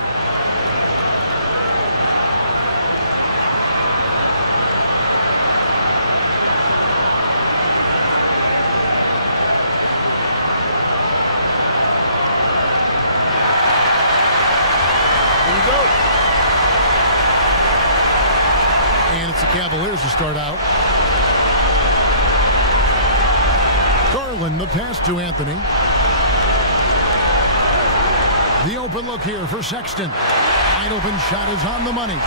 Cavaliers to start out. Garland, the pass to Anthony. The open look here for Sexton. Wide open shot is on the money.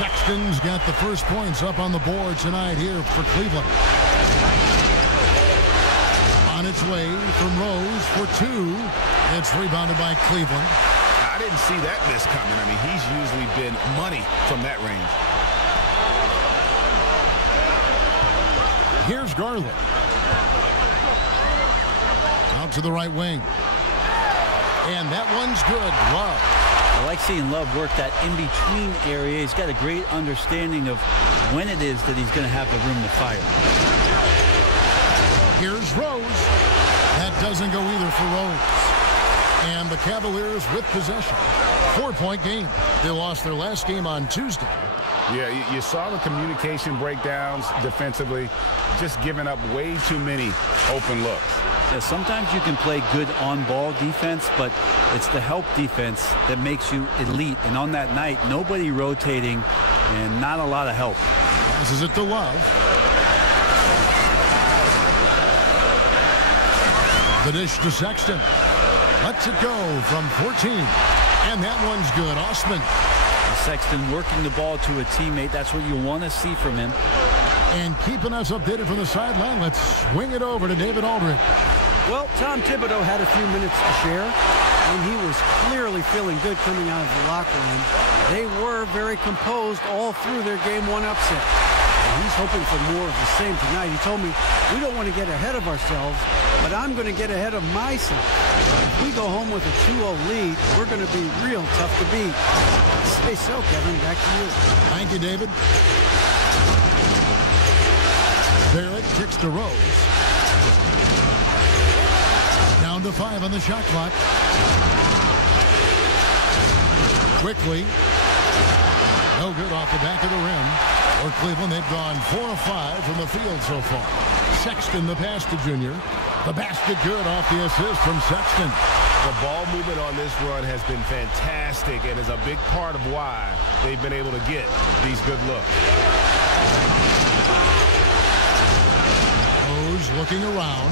Sexton's got the first points up on the board tonight here for Cleveland. On its way from Rose for 2. It's rebounded by Cleveland. I didn't see that miss coming. I mean, he's usually been money from that range. Here's Garland. Out to the right wing. And that one's good. Love. I like seeing Love work that in-between area. He's got a great understanding of when it is that he's going to have the room to fire. Here's Rose. That doesn't go either for Rose. And the Cavaliers with possession. 4-point game. They lost their last game on Tuesday. Yeah, you saw the communication breakdowns defensively, just giving up way too many open looks. Yeah, sometimes you can play good on-ball defense, but it's the help defense that makes you elite. And on that night, nobody rotating and not a lot of help. Passes it to Love. The dish to Sexton. Lets it go from 14. And that one's good. Osman. Sexton working the ball to a teammate. That's what you want to see from him. And keeping us updated from the sideline, let's swing it over to David Aldridge. Well, Tom Thibodeau had a few minutes to share, and he was clearly feeling good coming out of the locker room. They were very composed all through their Game 1 upset. He's hoping for more of the same tonight. He told me, we don't want to get ahead of ourselves, but I'm going to get ahead of myself. If we go home with a 2-0 lead, we're going to be real tough to beat. Say so, Kevin. Back to you. Thank you, David. Barrett kicks to Rose. Down to 5 on the shot clock. Quickly. No good off the back of the rim. For Cleveland, they've gone 4 of 5 from the field so far. Sexton, the pass to Junior. The basket good off the assist from Sexton. The ball movement on this run has been fantastic and is a big part of why they've been able to get these good looks. Rose looking around.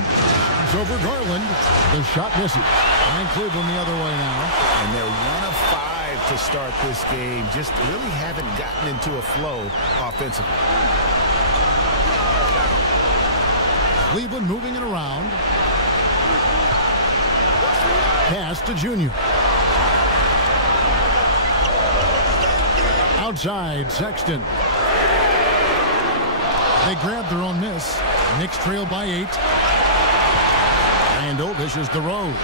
It's over Garland. The shot misses. And Cleveland the other way now. And they're 1 of 5 to start this game. Just really haven't gotten into a flow offensively. Cleveland moving it around. Pass to Junior. Outside, Sexton. They grab their own miss. Knicks trail by 8. Randall dishes to Rose.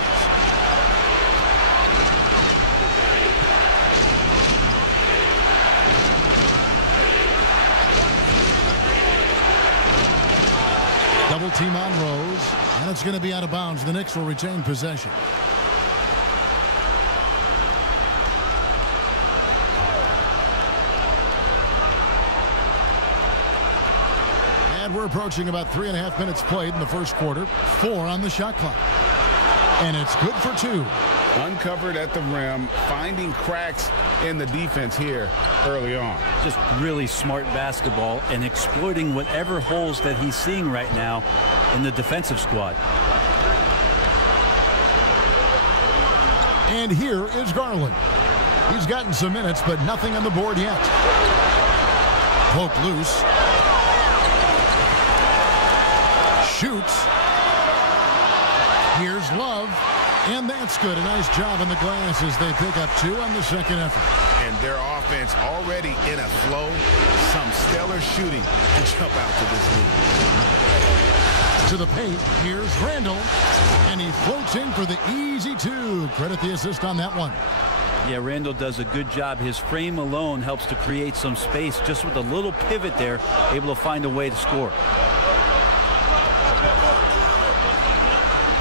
Double team on Rose, and it's going to be out of bounds. The Knicks will retain possession. And we're approaching about 3.5 minutes played in the first quarter. 4 on the shot clock. And it's good for 2. Uncovered at the rim, finding cracks in the defense here early on. Just really smart basketball and exploiting whatever holes that he's seeing right now in the defensive squad. And here is Garland. He's gotten some minutes, but nothing on the board yet. Poke loose. Shoots. Here's Love. And that's good. A nice job on the glass as they pick up 2 on the second effort. And their offense already in a flow. Some stellar shooting to jump out to this lead. To the paint. Here's Randall. And he floats in for the easy 2. Credit the assist on that one. Yeah, Randall does a good job. His frame alone helps to create some space. Just with a little pivot there, able to find a way to score.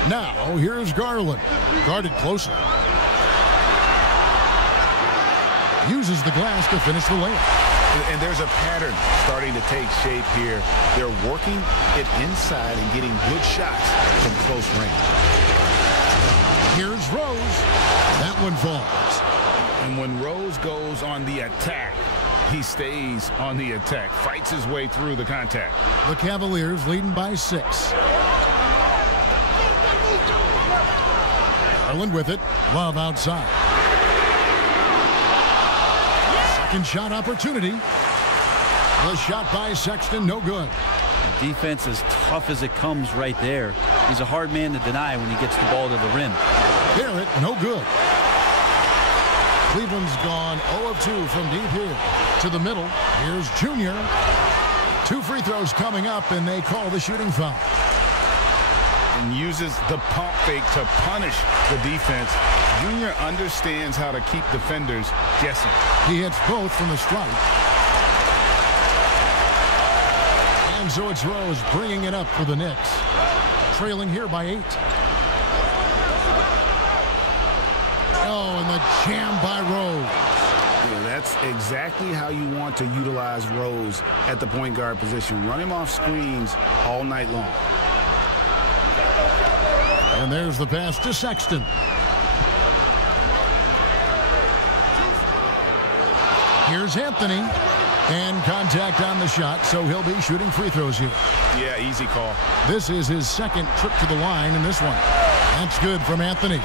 Now, here's Garland. Guarded closer. Uses the glass to finish the layup. And there's a pattern starting to take shape here. They're working it inside and getting good shots from close range. Here's Rose. That one falls. And when Rose goes on the attack, he stays on the attack, fights his way through the contact. The Cavaliers leading by 6. Garland with it. Love outside. Second shot opportunity. The shot by Sexton, no good. The defense as tough as it comes right there. He's a hard man to deny when he gets the ball to the rim. Barrett, no good. Cleveland's gone 0 of 2 from deep here. To the middle. Here's Junior. 2 free throws coming up, and they call the shooting foul. And uses the pump fake to punish the defense. Junior understands how to keep defenders guessing. He hits both from the stripe. And so it's Rose bringing it up for the Knicks. Trailing here by 8. Oh, and the jam by Rose. Yeah, that's exactly how you want to utilize Rose at the point guard position. Run him off screens all night long. And there's the pass to Sexton. Here's Anthony. And contact on the shot, so he'll be shooting free throws here. Yeah, easy call. This is his second trip to the line in this one. That's good from Anthony.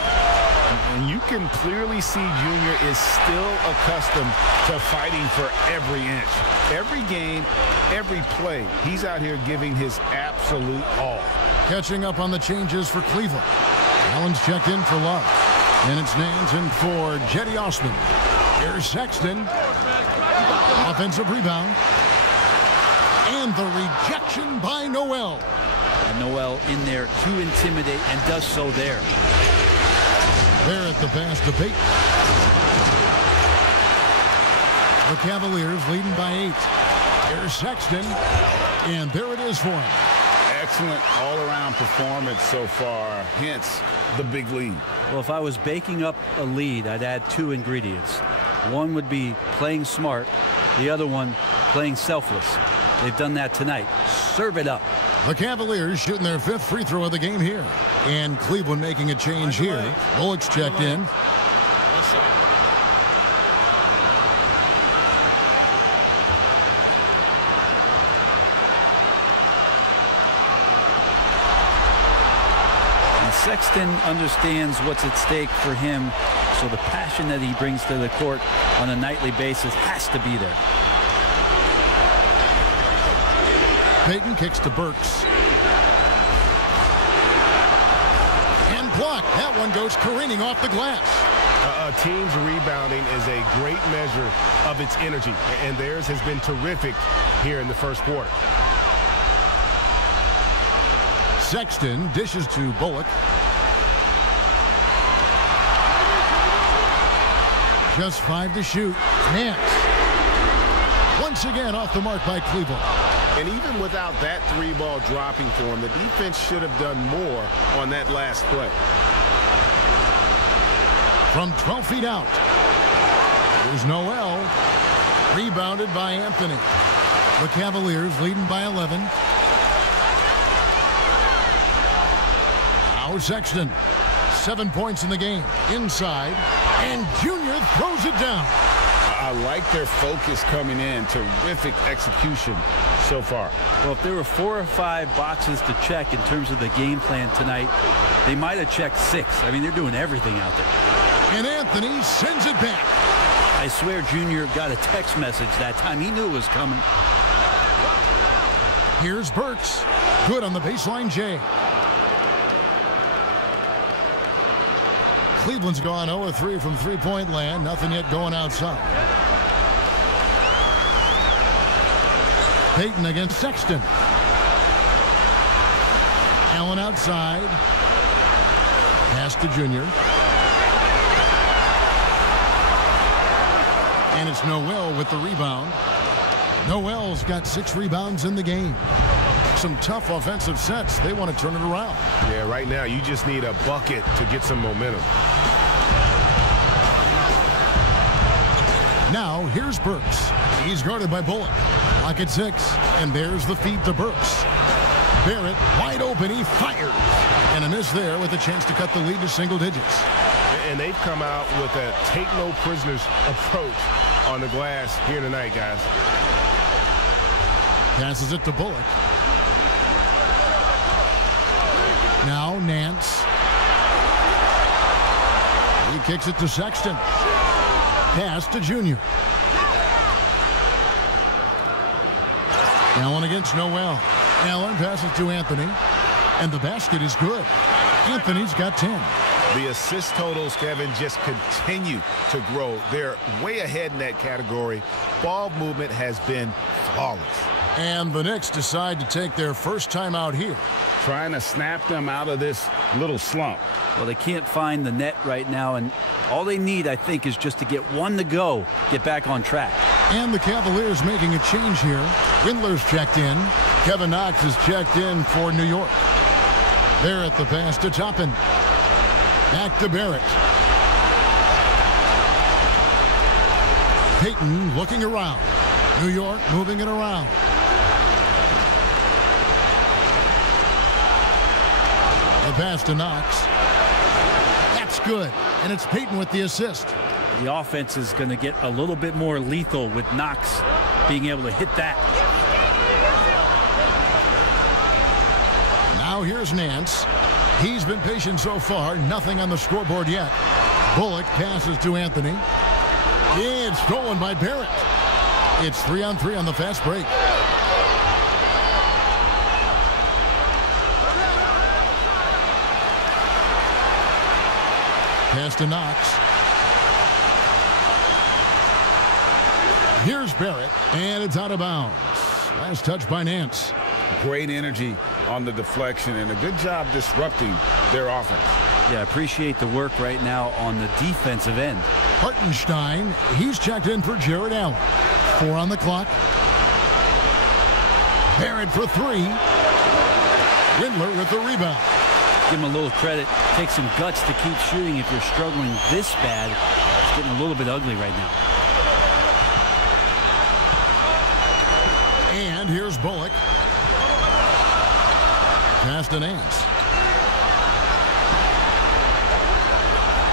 And you can clearly see Junior is still accustomed to fighting for every inch. Every game, every play, he's out here giving his absolute all. Catching up on the changes for Cleveland. Allen's checked in for Love. And it's Nansen for Jetty Osman. Here's Sexton. Offensive rebound. And And the rejection by Noel. And Noel in there to intimidate and does so there. Barrett the pass to Payton. The Cavaliers leading by 8. Here's Sexton. And there it is for him. Excellent all-around performance so far, hence the big lead. Well, if I was baking up a lead, I'd add 2 ingredients. One would be playing smart. The other one, playing selfless. They've done that tonight. Serve it up. The Cavaliers shooting their 5th free throw of the game here. And Cleveland making a change here. Bullock's checked in. Sexton understands what's at stake for him, so the passion that he brings to the court on a nightly basis has to be there. Payton kicks to Burks. And blocked. That one goes careening off the glass. A team's rebounding is a great measure of its energy, and theirs has been terrific here in the first quarter. Sexton dishes to Bullock. Just 5 to shoot. Nance. Once again off the mark by Cleveland. And even without that 3-ball dropping for him, the defense should have done more on that last play. From 12 feet out. There's Noel. Rebounded by Anthony. The Cavaliers leading by 11. Now Sexton. 7 points in the game. Inside. And Junior throws it down. I like their focus coming in. Terrific execution so far. Well, if there were 4 or 5 boxes to check in terms of the game plan tonight, they might have checked 6. I mean, they're doing everything out there. And Anthony sends it back. I swear Junior got a text message that time. He knew it was coming. Here's Burks. Good on the baseline, Jay. Cleveland's gone 0-3 from three-point land. Nothing yet going outside. Payton against Sexton. Allen outside. Pass to Junior. And it's Noel with the rebound. Noel's got 6 rebounds in the game. Some tough offensive sets. They want to turn it around. Yeah, right now you just need a bucket to get some momentum. Now here's Burks. He's guarded by Bullock. Lock at 6. And there's the feed to Burks. Barrett wide open. He fires. And a miss there with a chance to cut the lead to single digits. And they've come out with a take no prisoners approach on the glass here tonight, guys. Passes it to Bullock. Now Nance. He kicks it to Sexton. Pass to Junior. Allen against Noel. Allen passes to Anthony. And the basket is good. Anthony's got 10. The assist totals, Kevin, just continue to grow. They're way ahead in that category. Ball movement has been flawless. And the Knicks decide to take their first time out here. Trying to snap them out of this little slump. Well, they can't find the net right now, and all they need, I think, is just to get one to go, get back on track. And the Cavaliers making a change here. Windler's checked in. Kevin Knox is checked in for New York. Barrett the pass to Toppin. Back to Barrett. Payton looking around. New York moving it around. The pass to Knox. That's good. And it's Payton with the assist. The offense is going to get a little bit more lethal with Knox being able to hit that. Now here's Nance. He's been patient so far. Nothing on the scoreboard yet. Bullock passes to Anthony. It's stolen by Barrett. It's 3-on-3 on the fast break. Pass to Knox. Here's Barrett, and it's out of bounds. Last touch by Nance. Great energy on the deflection and a good job disrupting their offense. Yeah, appreciate the work right now on the defensive end. Hartenstein, he's checked in for Jared Allen. 4 on the clock. Barrett for 3. Windler with the rebound. Give him a little credit. Take some guts to keep shooting if you're struggling this bad. It's getting a little bit ugly right now. And here's Bullock. Pass to Nance.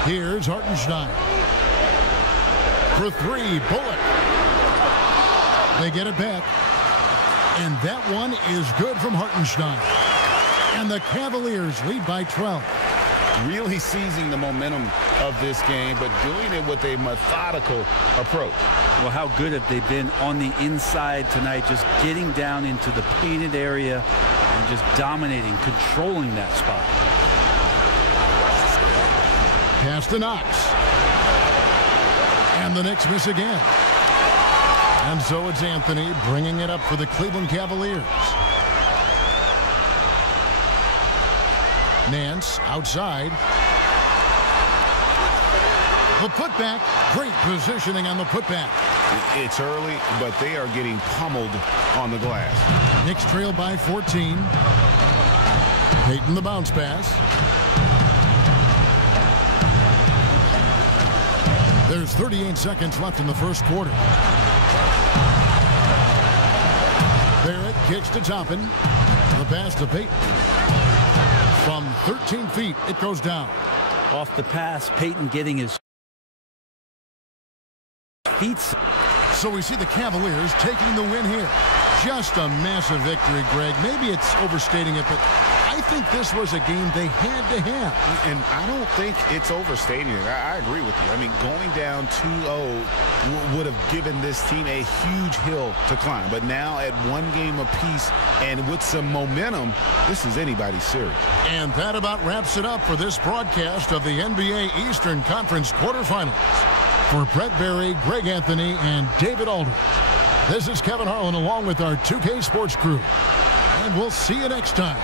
Here's Hartenstein. For 3, Bullock. They get it back. And that one is good from Hartenstein. And the Cavaliers lead by 12. Really seizing the momentum of this game, but doing it with a methodical approach. Well, how good have they been on the inside tonight, just getting down into the painted area and just dominating, controlling that spot. Pass to Knox. And the Knicks miss again. And so it's Anthony bringing it up for the Cleveland Cavaliers. Nance outside. The putback. Great positioning on the putback. It's early, but they are getting pummeled on the glass. Knicks trail by 14. Payton the bounce pass. There's 38 seconds left in the first quarter. Barrett kicks to Toppin. The pass to Payton. From 13 feet, it goes down. Off the pass, Payton getting his feet. So we see the Cavaliers taking the win here. Just a massive victory, Greg. Maybe it's overstating it, but I think this was a game they had to have. And I don't think it's overstating it. I agree with you. I mean, going down 2-0 would have given this team a huge hill to climb. But now at 1 game apiece and with some momentum, this is anybody's series. And that about wraps it up for this broadcast of the NBA Eastern Conference quarterfinals. For Brett Berry, Greg Anthony, and David Aldridge, this is Kevin Harlan along with our 2K Sports crew. And we'll see you next time.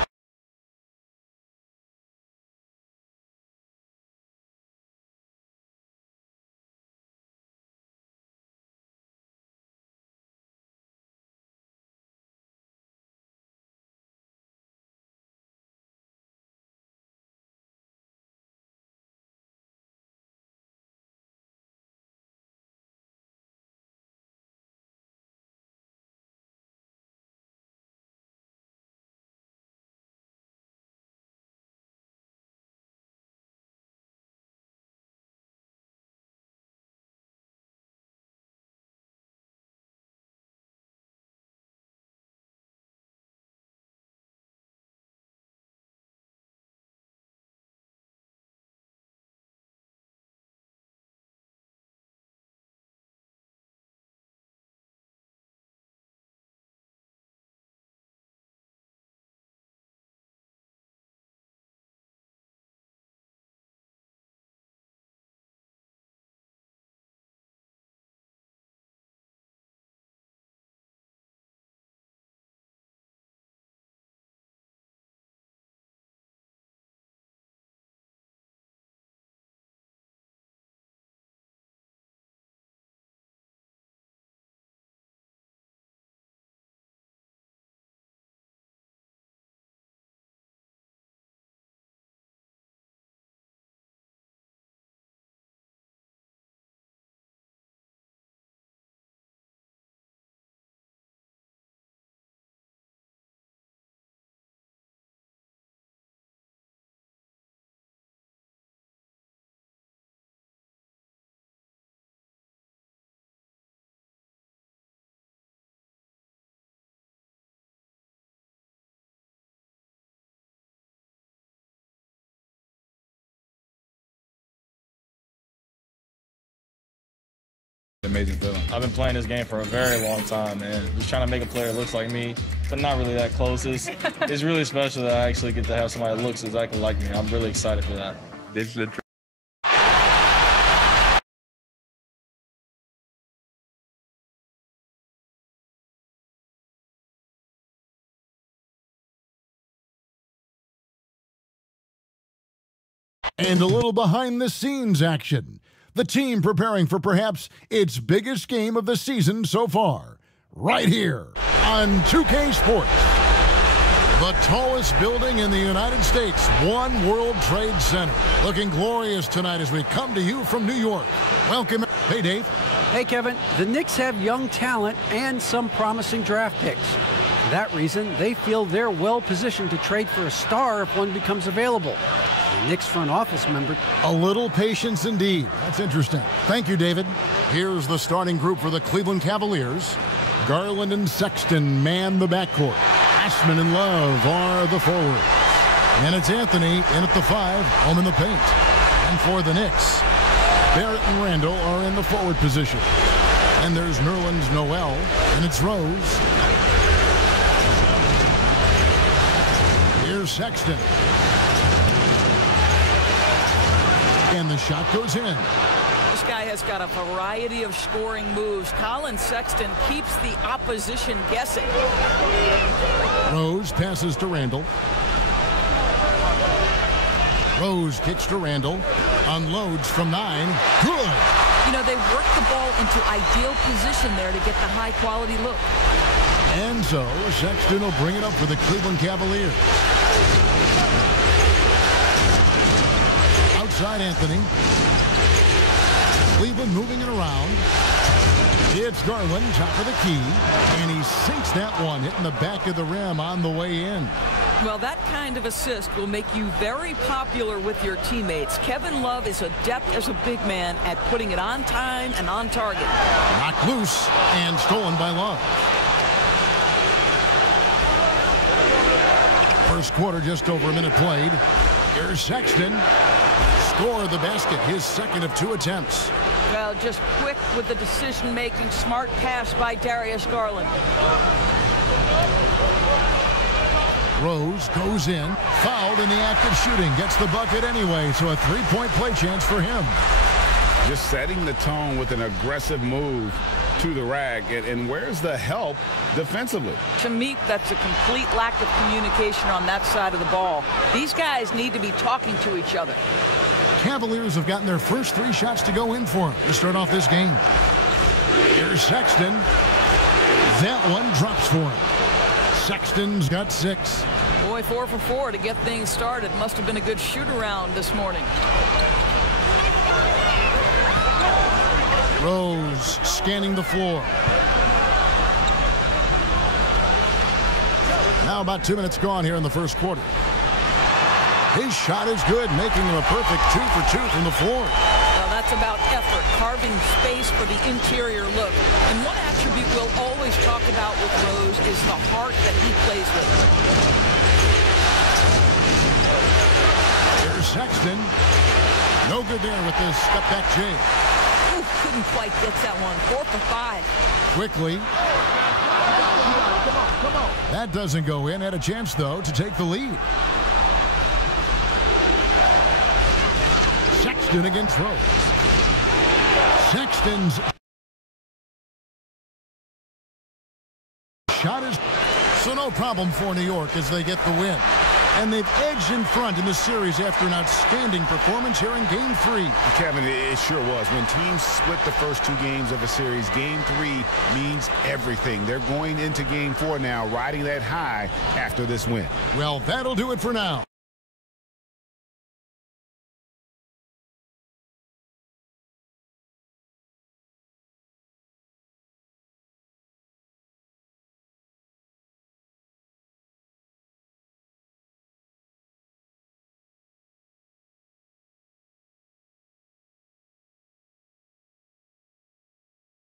Amazing feeling. I've been playing this game for a very long time, and just trying to make a player that looks like me, but not really that close. It's really special that I actually get to have somebody that looks exactly like me. I'm really excited for that. This is the And a little behind-the-scenes action. The team preparing for perhaps its biggest game of the season so far. Right here on 2K Sports. The tallest building in the United States, One World Trade Center. Looking glorious tonight as we come to you from New York. Welcome. Hey, Dave. Hey, Kevin. The Knicks have young talent and some promising draft picks. For that reason, they feel they're well positioned to trade for a star if one becomes available. The Knicks front office member. A little patience indeed. That's interesting. Thank you, David. Here's the starting group for the Cleveland Cavaliers. Garland and Sexton man the backcourt. Ashman and Love are the forwards. And it's Anthony in at the 5, home in the paint. And for the Knicks, Barrett and Randall are in the forward position. And there's Nerlens Noel, and it's Rose. Here's Sexton. And the shot goes in. This guy has got a variety of scoring moves. Colin Sexton keeps the opposition guessing. Rose passes to Randall. Rose kicks to Randall. Unloads from 9. Good. You know, they work the ball into ideal position there to get the high-quality look. And so Sexton will bring it up for the Cleveland Cavaliers. Outside Anthony. Cleveland moving it around. It's Garland, top of the key. And he sinks that one, hitting the back of the rim on the way in. Well, that kind of assist will make you very popular with your teammates. Kevin Love is adept as a big man at putting it on time and on target. Knocked loose and stolen by Love. First quarter, just over a minute played. Here's Sexton. Score the basket, his second of 2 attempts. Well, just quick with the decision-making, smart pass by Darius Garland. Rose goes in, fouled in the act of shooting, gets the bucket anyway, so a 3-point play chance for him. Just setting the tone with an aggressive move to the rack. And where's the help defensively? To me, that's a complete lack of communication on that side of the ball. These guys need to be talking to each other. Cavaliers have gotten their first 3 shots to go in for them to start off this game. Here's Sexton. That one drops for him. Sexton's got 6. Boy, 4 for 4 to get things started. Must have been a good shoot-around this morning. Rose scanning the floor. Now about 2 minutes gone here in the first quarter. His shot is good, making him a perfect 2 for 2 from the floor. Well, that's about effort, carving space for the interior look. And one attribute we'll always talk about with Rose is the heart that he plays with. Here's Sexton. No good there with this step-back J. Ooh, couldn't quite get that one. 4 for 5. Quickly. That doesn't go in. Had a chance, though, to take the lead. Sexton against Rose. Sexton's shot is so no problem for New York as they get the win. And they've edged in front in the series after an outstanding performance here in Game 3. Kevin, it sure was. When teams split the first 2 games of a series, Game 3 means everything. They're going into Game 4 now, riding that high after this win. Well, that'll do it for now.